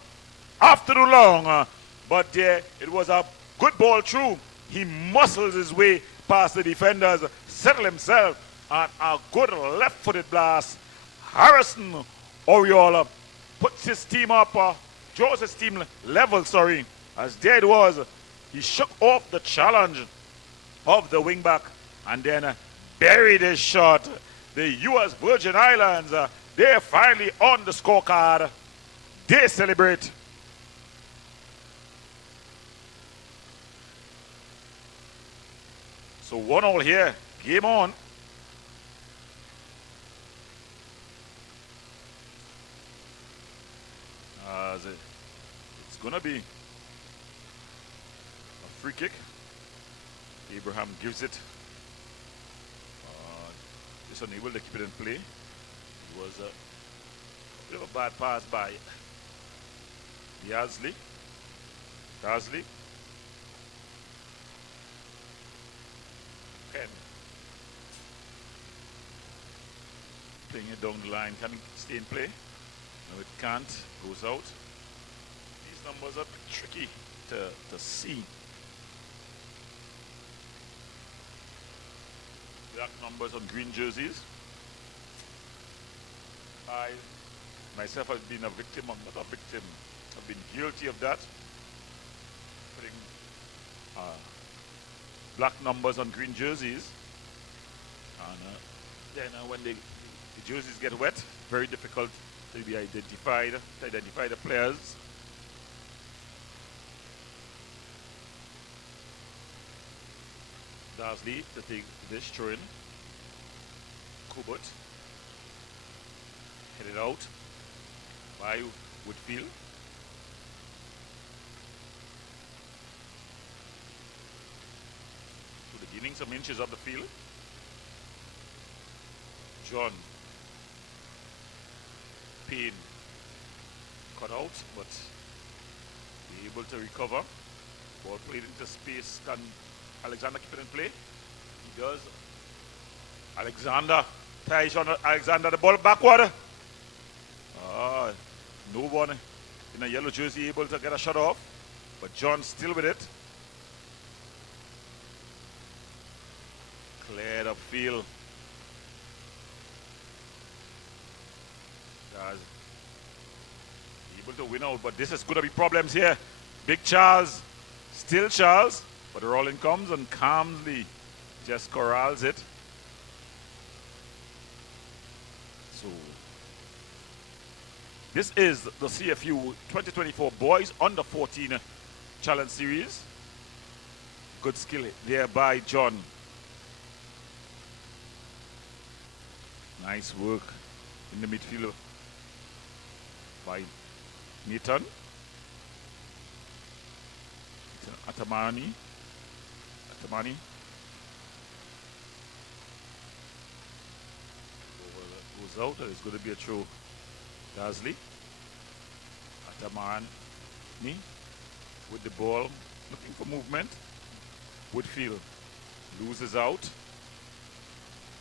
afternoon long, but it was a good ball through. He muscles his way past the defenders, settled himself, and a good left-footed blast. Harrison Oriole puts his team up Joseph's team level, sorry, as there it was. He shook off the challenge of the wingback and then buried his shot. The U.S. Virgin Islands, they're finally on the scorecard. They celebrate. So 1-1 here. Game on. It's going to be a free kick. Abraham gives it. Just unable to keep it in play. It was a bit of a bad pass by Darsley. Ken. Playing it down the line. Can it stay in play? No, it can't. Goes out. These numbers are tricky to see. Black numbers on green jerseys. I myself have been a victim, I'm not a victim, I've been guilty of that. Putting black numbers on green jerseys. And then when the jerseys get wet, very difficult to be identified, to identify the players. Darsley to take this throw in. Kubot. Headed out by Woodfield. To the beginning, some inches of the field. John. Payne. Cut out, but be able to recover. Ball played into space. Can Alexander keep it in play? He does. Alexander. Tyson Alexander, the ball backward. No one in a yellow jersey able to get a shot off. But John still with it. Cleared up field. Able to win out, but this is going to be problems here. Big Charles. Still Charles. But Rollin comes and calmly just corrals it. So this is the CFU 2024 Boys Under 14 Challenge Series. Good skill there by John. Nice work in the midfield by Nathan. Atamani. Goes out, and it's going to be a throw. Darsley. Atamani with the ball, looking for movement. Woodfield loses out.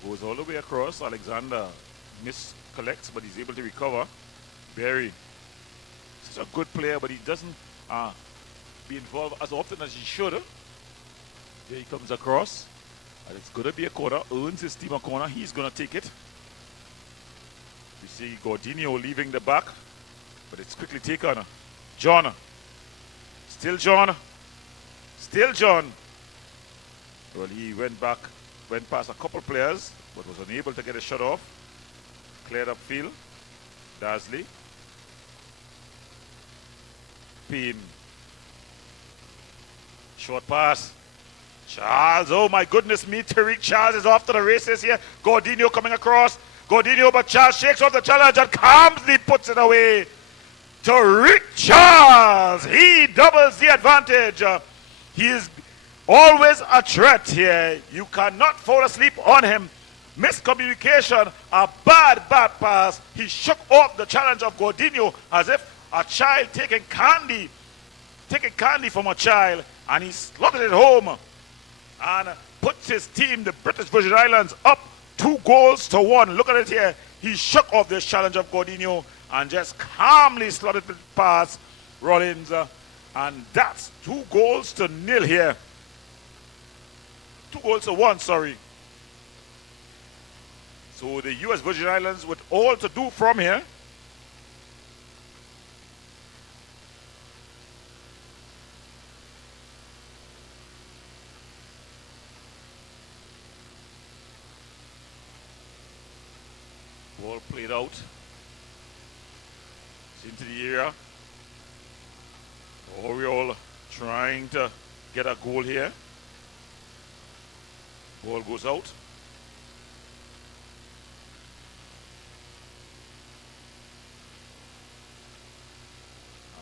Goes all the way across. Alexander miscollects, but he's able to recover. Berry. Such a good player, but he doesn't be involved as often as he should. There he comes across. And it's going to be a corner. Earns his team a corner. He's going to take it. We see Gordinho leaving the back, but it's quickly taken. John. Still John. Still John. Well, he went past a couple players, but was unable to get a shot off. Cleared up field. Darsley. Payne. Short pass. Charles, oh my goodness me, Tariq Charles is off to the races here. Gordinho coming across. Gordinho, but Charles shakes off the challenge and calmly puts it away. Tariq Charles, he doubles the advantage. He is always a threat here. You cannot fall asleep on him. Miscommunication, a bad pass. He shook off the challenge of Gordinho as if a child taking candy from a child, and he slotted it home and puts his team, the British Virgin Islands, up 2-1. Look at it here. He shook off this challenge of Gordinho and just calmly slotted it past Rollins. And that's 2-0 here. 2-1, sorry. So the U.S. Virgin Islands with all to do from here. Ball played out. It's into the area. Oriole trying to get a goal here. Ball goes out.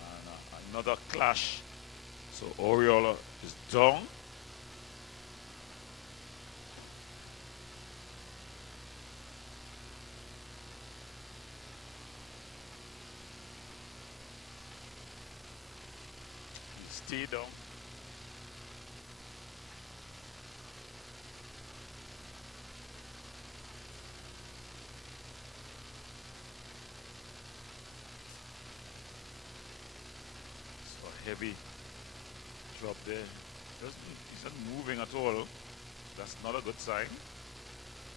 And another clash. So Oriole is down. Stay down. So heavy drop there. He's not moving at all. That's not a good sign.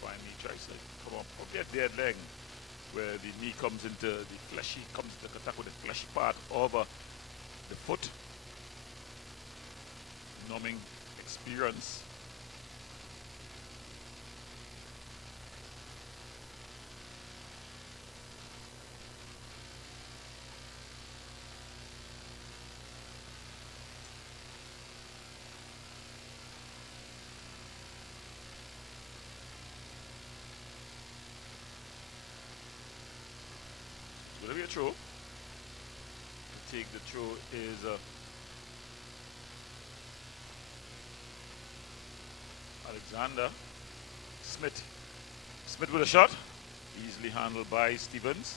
Finally tries to come up that dead leg where the knee comes into the fleshy, comes into contact with the fleshy part of the foot. Numbing experience. It's going to be a throw. To take the throw is Alexander. Smith with a shot. Easily handled by Stevens.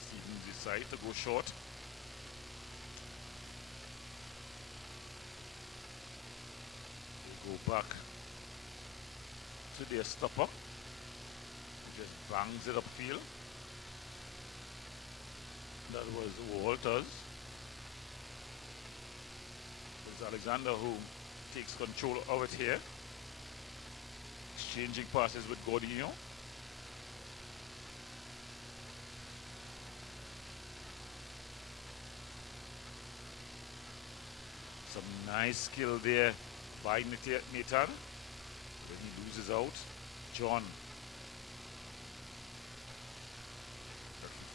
Stevens decides to go short. They go back to their stopper. He just bangs it upfield. That was Walters. It's Alexander who takes control of it here. Exchanging passes with Gordino. Some nice skill there by Nathan. When he loses out, John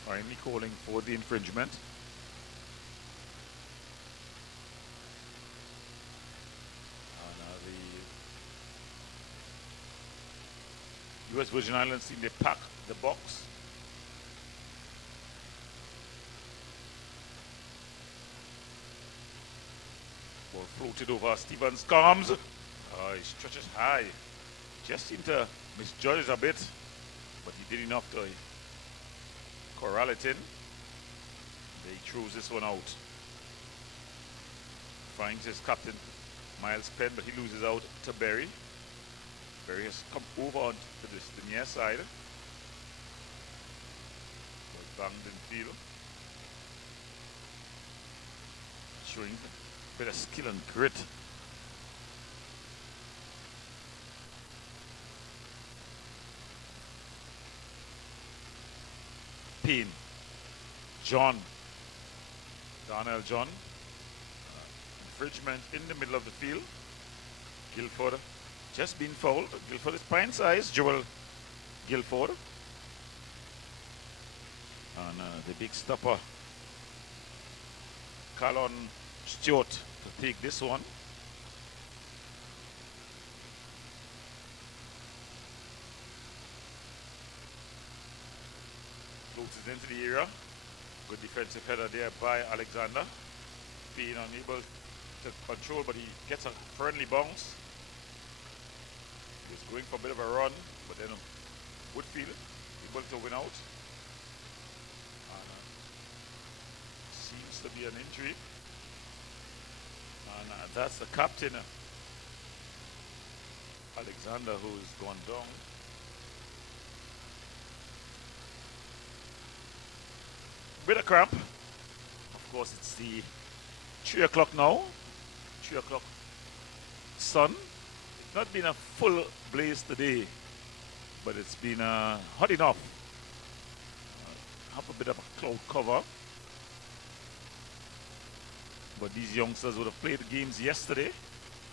finally calling for the infringement. The US Virgin Islands team, they pack the box. Ball floated over Stevens' comes. He stretches high. Just seemed to misjudge a bit, but he did enough to corral it in. He throws this one out. Finds his captain, Miles Penn, but he loses out to Berry. Berry has come over onto the near side. Was banged in field. Showing a bit of skill and grit. Payne, John, Darnell John, infringement in the middle of the field. Guilford just been fouled. Guilford is pint size. Joel Guilford. And the big stopper, Calon Stewart, to take this one. Floats into the area. Good defensive header there by Alexander. Being unable to control, but he gets a friendly bounce. He's going for a bit of a run, but then Woodfield able to win out. And, seems to be an injury. And that's the captain, Alexander, who's gone down. Bit of cramp. Of course, it's the 3 o'clock now. 3 o'clock sun. It's not been a full blaze today, but it's been hot enough. Have a bit of a cloud cover. But these youngsters would have played the games yesterday.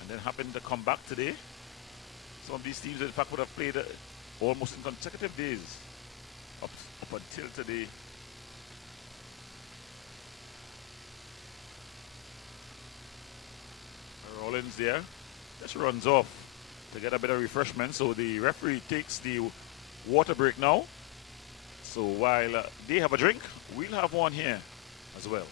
and then happened to come back today. Some of these teams, in fact, would have played almost in consecutive days up until today. Rollins there just runs off to get a bit of refreshment. So the referee takes the water break now. So while they have a drink, we'll have one here as well.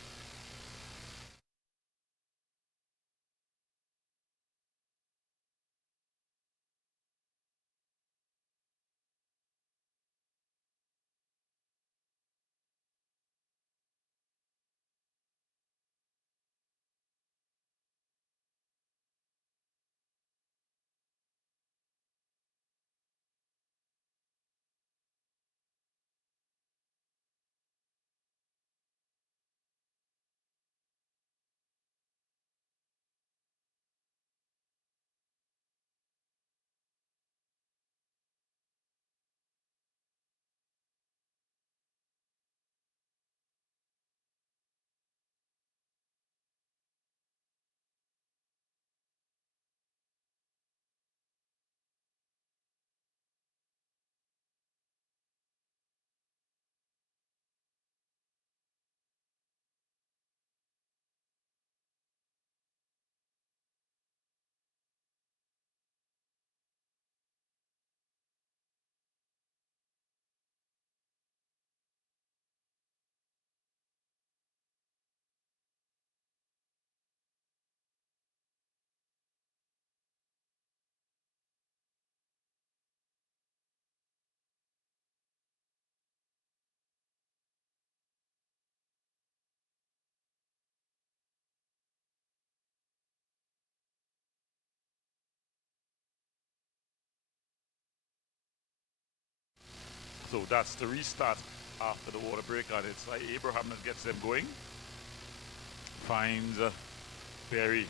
So that's the restart after the water break, and it's like Abraham that gets them going. Finds Berry.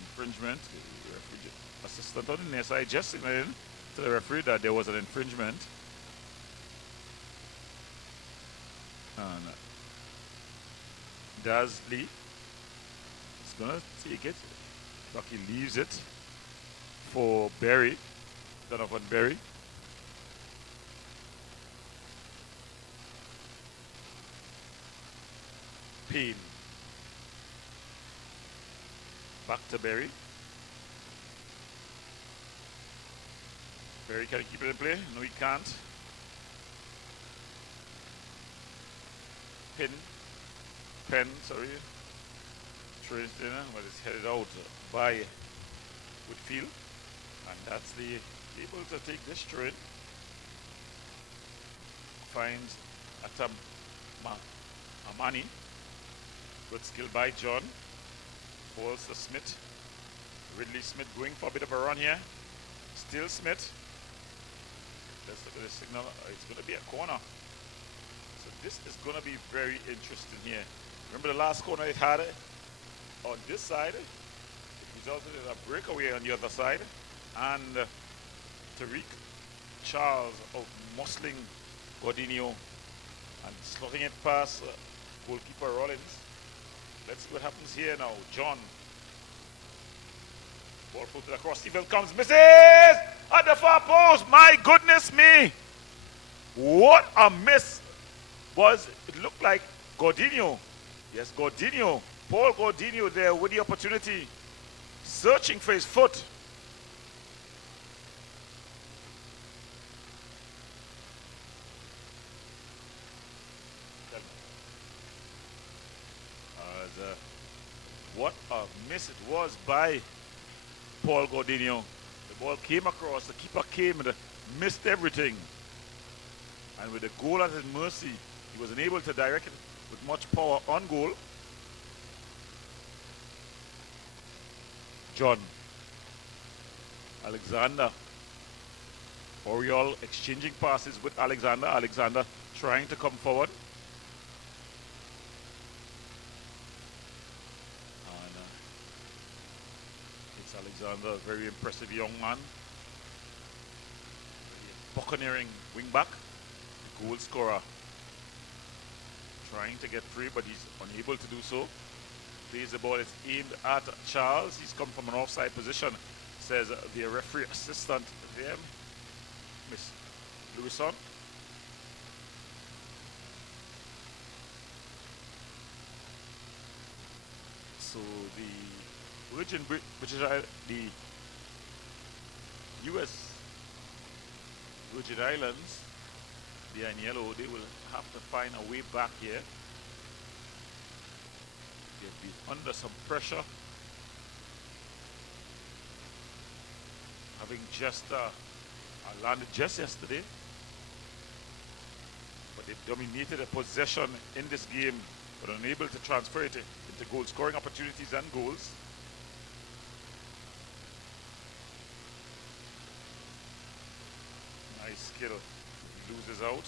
Infringement. The referee assistant on the near side just signaling to the referee that there was an infringement. And Dasley is going to take it. But he leaves it for Berry. Donovan Berry. Payne. Back to Berry. Berry, can he keep it in play? No, he can't. Penn, sorry. Trace dinner, but it's headed out by Whitfield. And that's the able to take this train. Finds Atam Amani. Good skill by John. Falls to Smith. Ridley Smith going for a bit of a run here. Still Smith. Let's look at the signal. It's going to be a corner. So this is going to be very interesting here. Remember the last corner it had on this side? It resulted in a breakaway on the other side. And Tariq Charles of muscling Gordinho and slotting it past goalkeeper Rollins. Let's see what happens here now. John. Ball floated across. Steven comes, misses at the far post. My goodness me. What a miss. It looked like Gordinho. Yes, Gordinho. Paul Gordinho there with the opportunity. Searching for his foot. What a miss it was by Paul Gordinho. The ball came across, the keeper came and missed everything. And with the goal at his mercy, he was unable to direct it with much power on goal. John. Alexander. Oriol exchanging passes with Alexander. Alexander trying to come forward. Alexander, a very impressive young man. Buccaneering wing back, goal scorer. Trying to get free, but he's unable to do so. Plays the ball. It's aimed at Charles. He's come from an offside position, says the referee assistant there, Miss Lewison. So the the U.S. Virgin Islands, they are in yellow. They will have to find a way back here. They'll be under some pressure, having just landed just yesterday, but they've dominated a possession in this game, but unable to transfer it into goal scoring opportunities and goals. Nice skill. He loses out.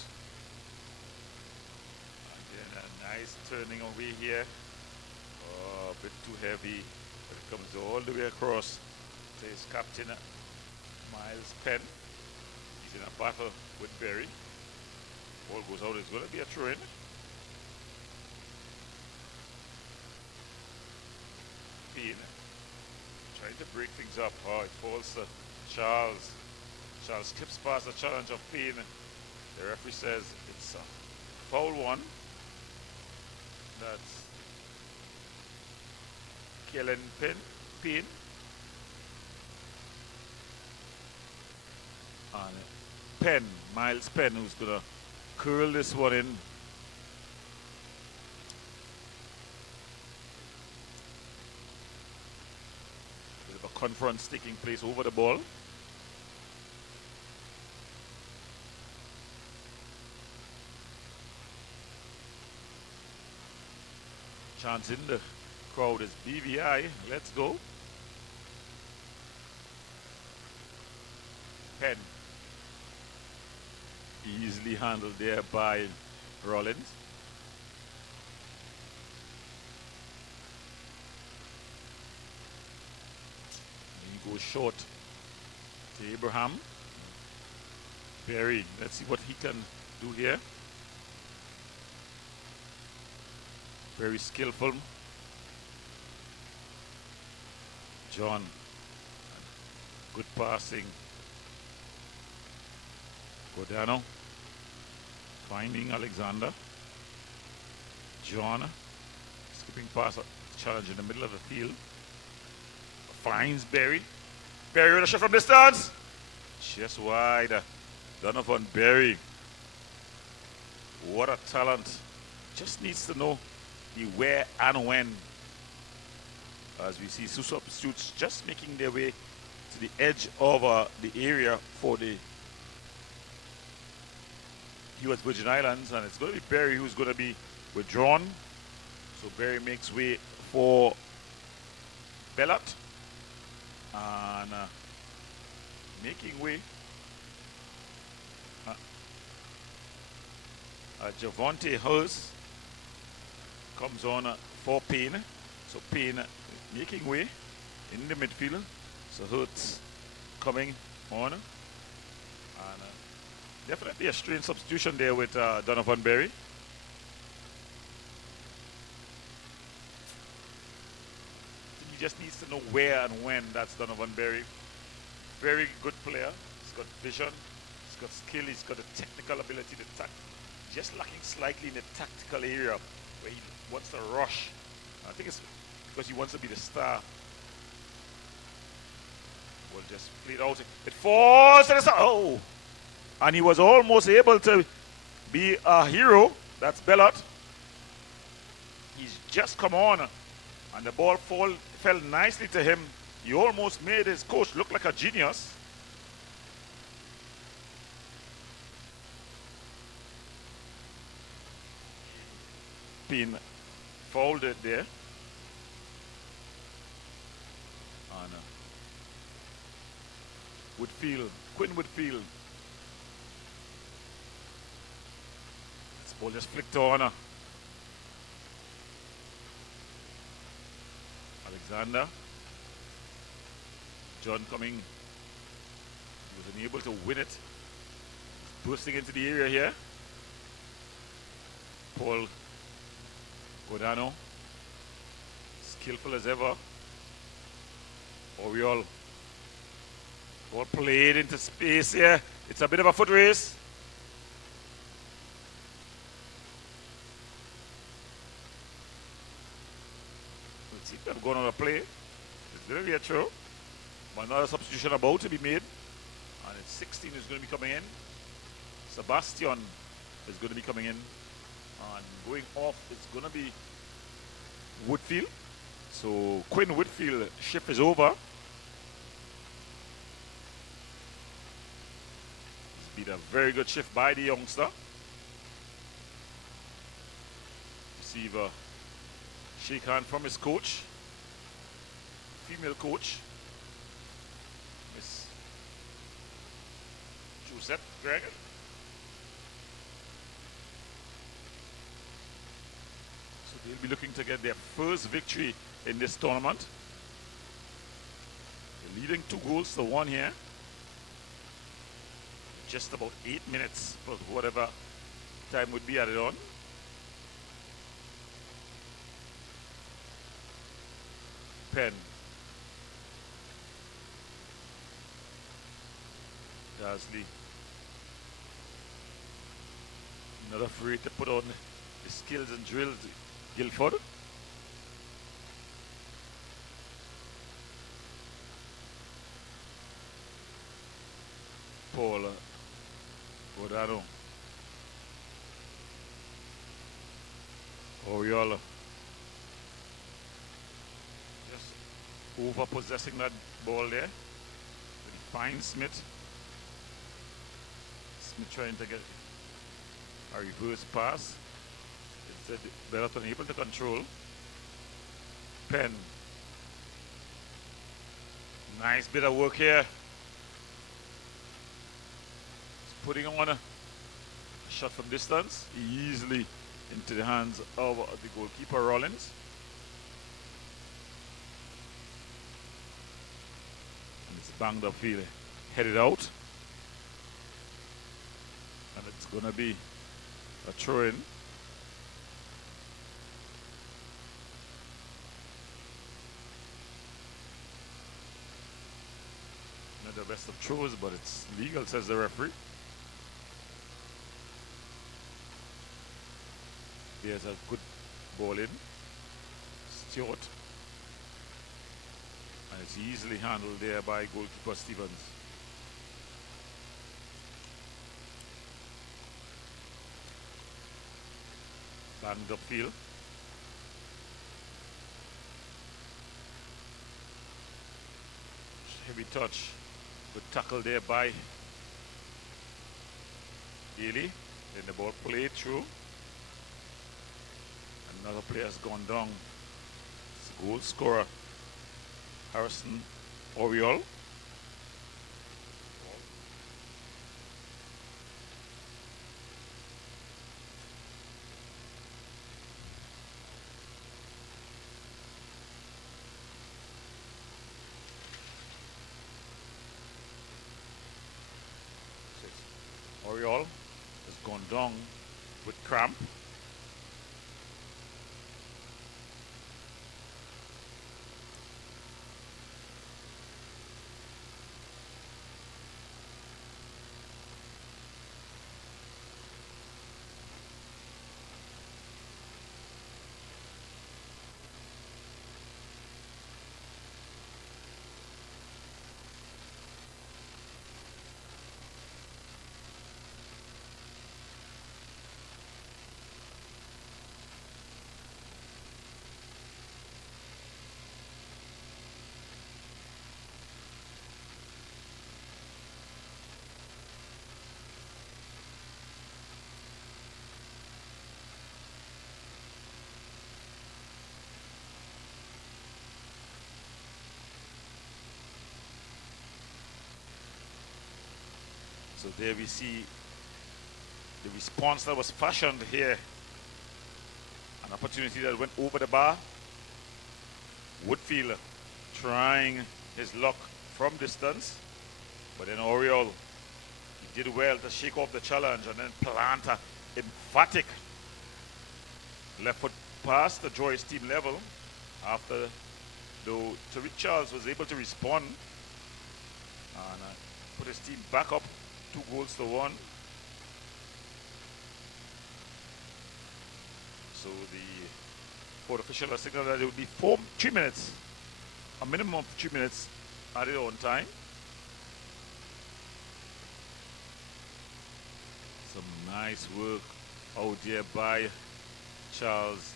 And then a nice turning away here. Oh, a bit too heavy, but it comes all the way across to his captain, Miles Penn. He's in a battle with Berry. Ball goes out. It's going to be a throw-in. Payne trying to break things up. Oh, it falls to Charles. Charles clips past the challenge of Payne. The referee says it's a foul one. That's Kellen Payne. And Penn, Miles Penn, who's going to curl this one in. Bit of a confront taking place over the ball. Chance in the crowd is BVI. Let's go. Penn. Easily handled there by Rollins. He goes short to Abraham. Berry. Let's see what he can do here. Very skillful. John. Good passing. Godano. Finding Alexander. John. Skipping past a challenge in the middle of the field. Finds Berry. Berry with a shot from distance. Just wide. Donovan Berry. What a talent. Just needs to know the where and when. As we see two substitutes just making their way to the edge of the area for the U.S. Virgin Islands, and it's going to be Berry who's going to be withdrawn. So Berry makes way for Bellat, and making way Javonte Hurst comes on for Payne. So Payne making way in the midfield. So Hurst coming on. And definitely a strange substitution there with Donovan Berry. He just needs to know where and when. That's Donovan Berry. Very good player. He's got vision. He's got skill. He's got the technical ability to tackle. Just lacking slightly in the tactical area where he wants to rush. I think it's because he wants to be the star. Well, just played out. It falls to the side. Oh! And he was almost able to be a hero. That's Bellat. He's just come on. And the ball fell nicely to him. He almost made his coach look like a genius. Been fouled it there. And Quinn Woodfield. This ball just flicked on. Alexander. John coming. He was unable to win it. Bursting into the area here. Paul Godano Skillful as ever. Oriole. Ball played into space here. It's a bit of a foot race. Let's see if they're going on a play. It's going to be a throw. But another substitution about to be made. And it's 16 is going to be coming in. Sebastian is going to be coming in. And going off, it's going to be Woodfield. So Quinn Woodfield shift is over. It's been a very good shift by the youngster. Receiver shake hand from his coach, female coach, Miss Josette Dragon. So they'll be looking to get their first victory in this tournament. They're leading 2-1 here. Just about 8 minutes for whatever time would be added on. Penn. Darsley. Not afraid to put on the skills and drills. Guilford. Paul Godano. Oriole. Just over possessing that ball there. Fine Smith. Smith trying to get a reverse pass. Instead, Bellaton able to control. Penn. Nice bit of work here. Putting on a shot from distance, easily into the hands of the goalkeeper Rollins. And it's banged up field, headed out. And it's going to be a throw-in. Not the best of throws, but it's legal, says the referee. There's a good ball in. Stewart. And it's easily handled there by goalkeeper Stevens. Banged upfield. Heavy touch. Good tackle there by Daly. Then the ball played through. Another player has gone down. It's a goal scorer, Harrison Oriole. Oriole has gone down with cramp. So there we see the response that was fashioned here. An opportunity that went over the bar. Woodfield trying his luck from distance. But then Oriole, he did well to shake off the challenge and then plant a emphatic left foot pass to draw his team level. after though Tariq Charles was able to respond and put his team back up 2-1. So the court official has signaled that it would be 3 minutes, a minimum of 3 minutes added on time. Some nice work out there by Charles,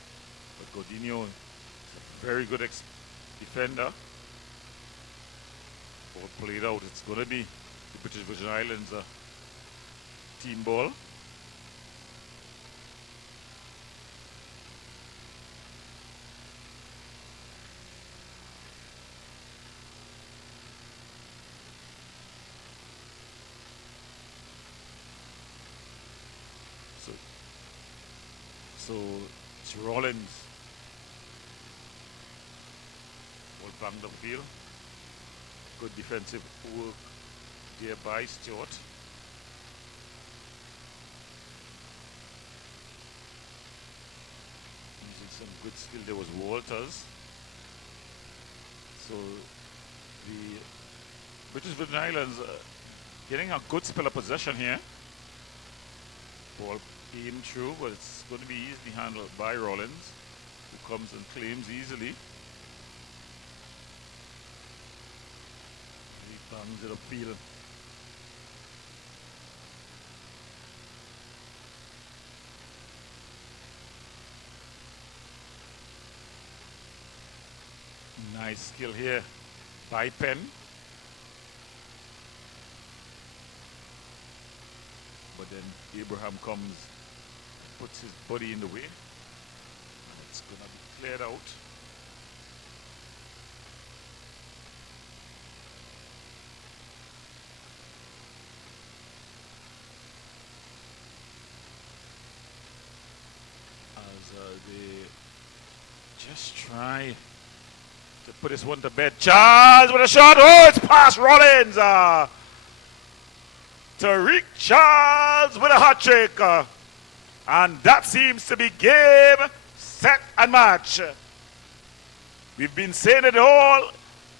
but Godinho, a very good defender. Ball played out. It's going to be the British Virgin Islands team ball. So it's Rollins. Ball banged upfield. Good defensive work there by Stewart. Using some good skill. There was Walters. So the British Virgin Islands getting a good spell of possession here. Ball came through, but it's going to be easily handled by Rollins, who comes and claims easily. He bangs it upfield. Nice skill here by Penn. But then Abraham comes, puts his body in the way, and it's going to be cleared out. As they just try to put this one to bed. Charles with a shot. Oh, it's past Rollins. Tariq Charles with a hat trick. And that seems to be game, set, and match. We've been saying it all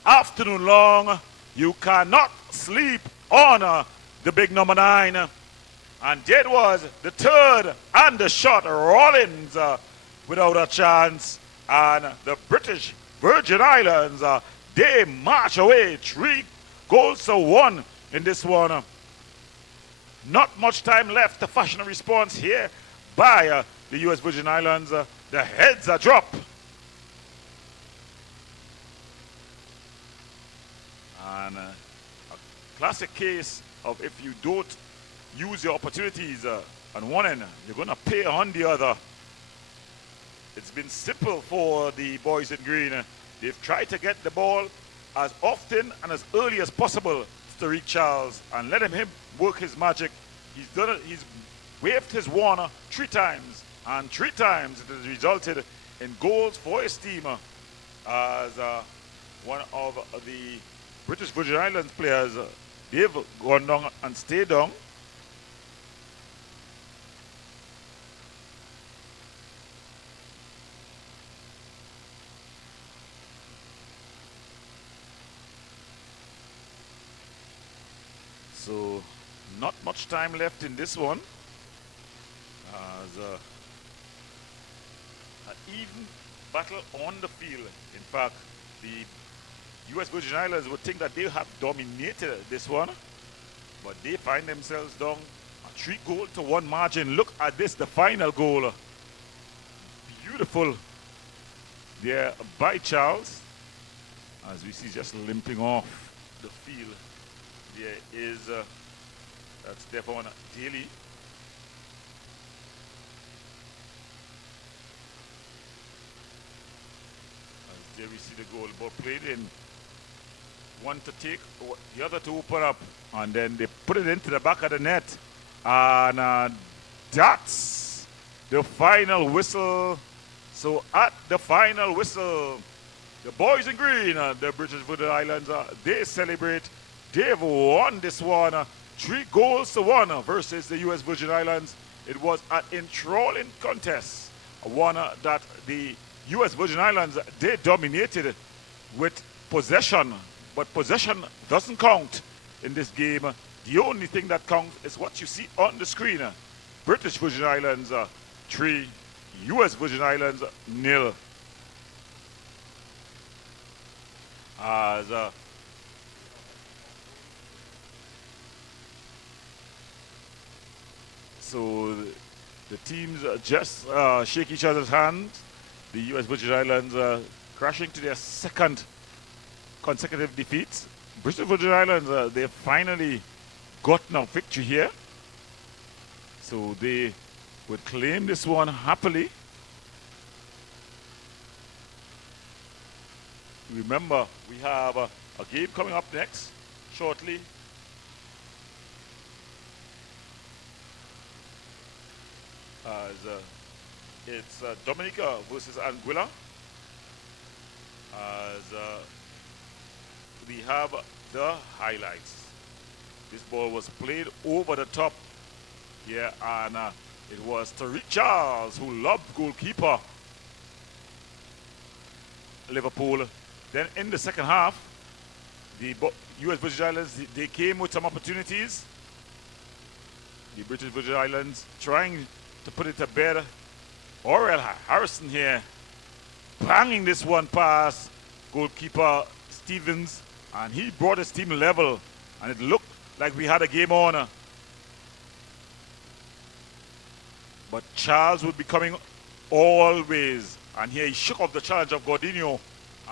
afternoon long. You cannot sleep on the big number 9. And there was the third and the shot. Rollins without a chance. And the British Virgin Islands, they march away 3-1 in this one. Not much time left to fashion a response here by the U.S. Virgin Islands. The heads are dropped. And a classic case of if you don't use your opportunities on one end, you're going to pay on the other. It's been simple for the boys in green. They've tried to get the ball as often and as early as possible to Tariq Charles and let him work his magic. He's done it. He's waved his wand 3 times, and 3 times it has resulted in goals for his team. As one of the British Virgin Islands players, they've gone down and stayed down. So not much time left in this one. As an even battle on the field. In fact, the U.S. Virgin Islands would think that they have dominated this one, but they find themselves down a 3-1 margin. Look at this, the final goal. Beautiful there by Charles. As we see, just limping off the field. There is that's Devon Daly. As there we see the goal, ball played in. One to take, the other to open up, and then they put it into the back of the net. And that's the final whistle. So at the final whistle, the boys in green, the British Virgin Islands, they celebrate. They've won this one 3-1 versus the U.S. Virgin Islands. It was an enthralling contest, one that the U.S. Virgin Islands, they dominated with possession, but possession doesn't count in this game. The only thing that counts is what you see on the screen. British Virgin Islands 3, U.S. Virgin Islands 0. As so the teams just shake each other's hands. The U.S. Virgin Islands crashing to their second consecutive defeats. British Virgin Islands, they finally gotten a victory here. So they would claim this one happily. Remember, we have a game coming up next shortly. As it's Dominica versus Anguilla. As we have the highlights. This ball was played over the top here, and it was Tariq Charles who lobbed goalkeeper Liverpool. Then in the second half, the U.S. Virgin Islands, they came with some opportunities. The British Virgin Islands trying to put it to bed. Oriel Harrison here, banging this one past goalkeeper Stevens, and he brought his team level, and it looked like we had a game on. But Charles would be coming always, and here he shook off the challenge of Gordinho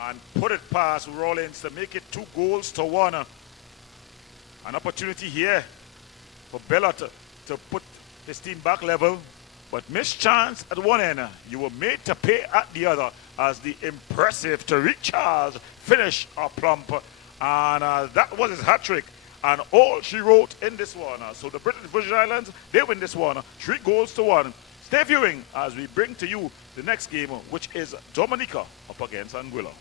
and put it past Rollins to make it 2-1. An opportunity here for Bella to put his team back level, but missed chance at one end. You were made to pay at the other, as the impressive Tariq Charles finished a plump, and that was his hat trick and all she wrote in this one. So the British Virgin Islands, they win this one 3-1. Stay viewing as we bring to you the next game, which is Dominica up against Anguilla.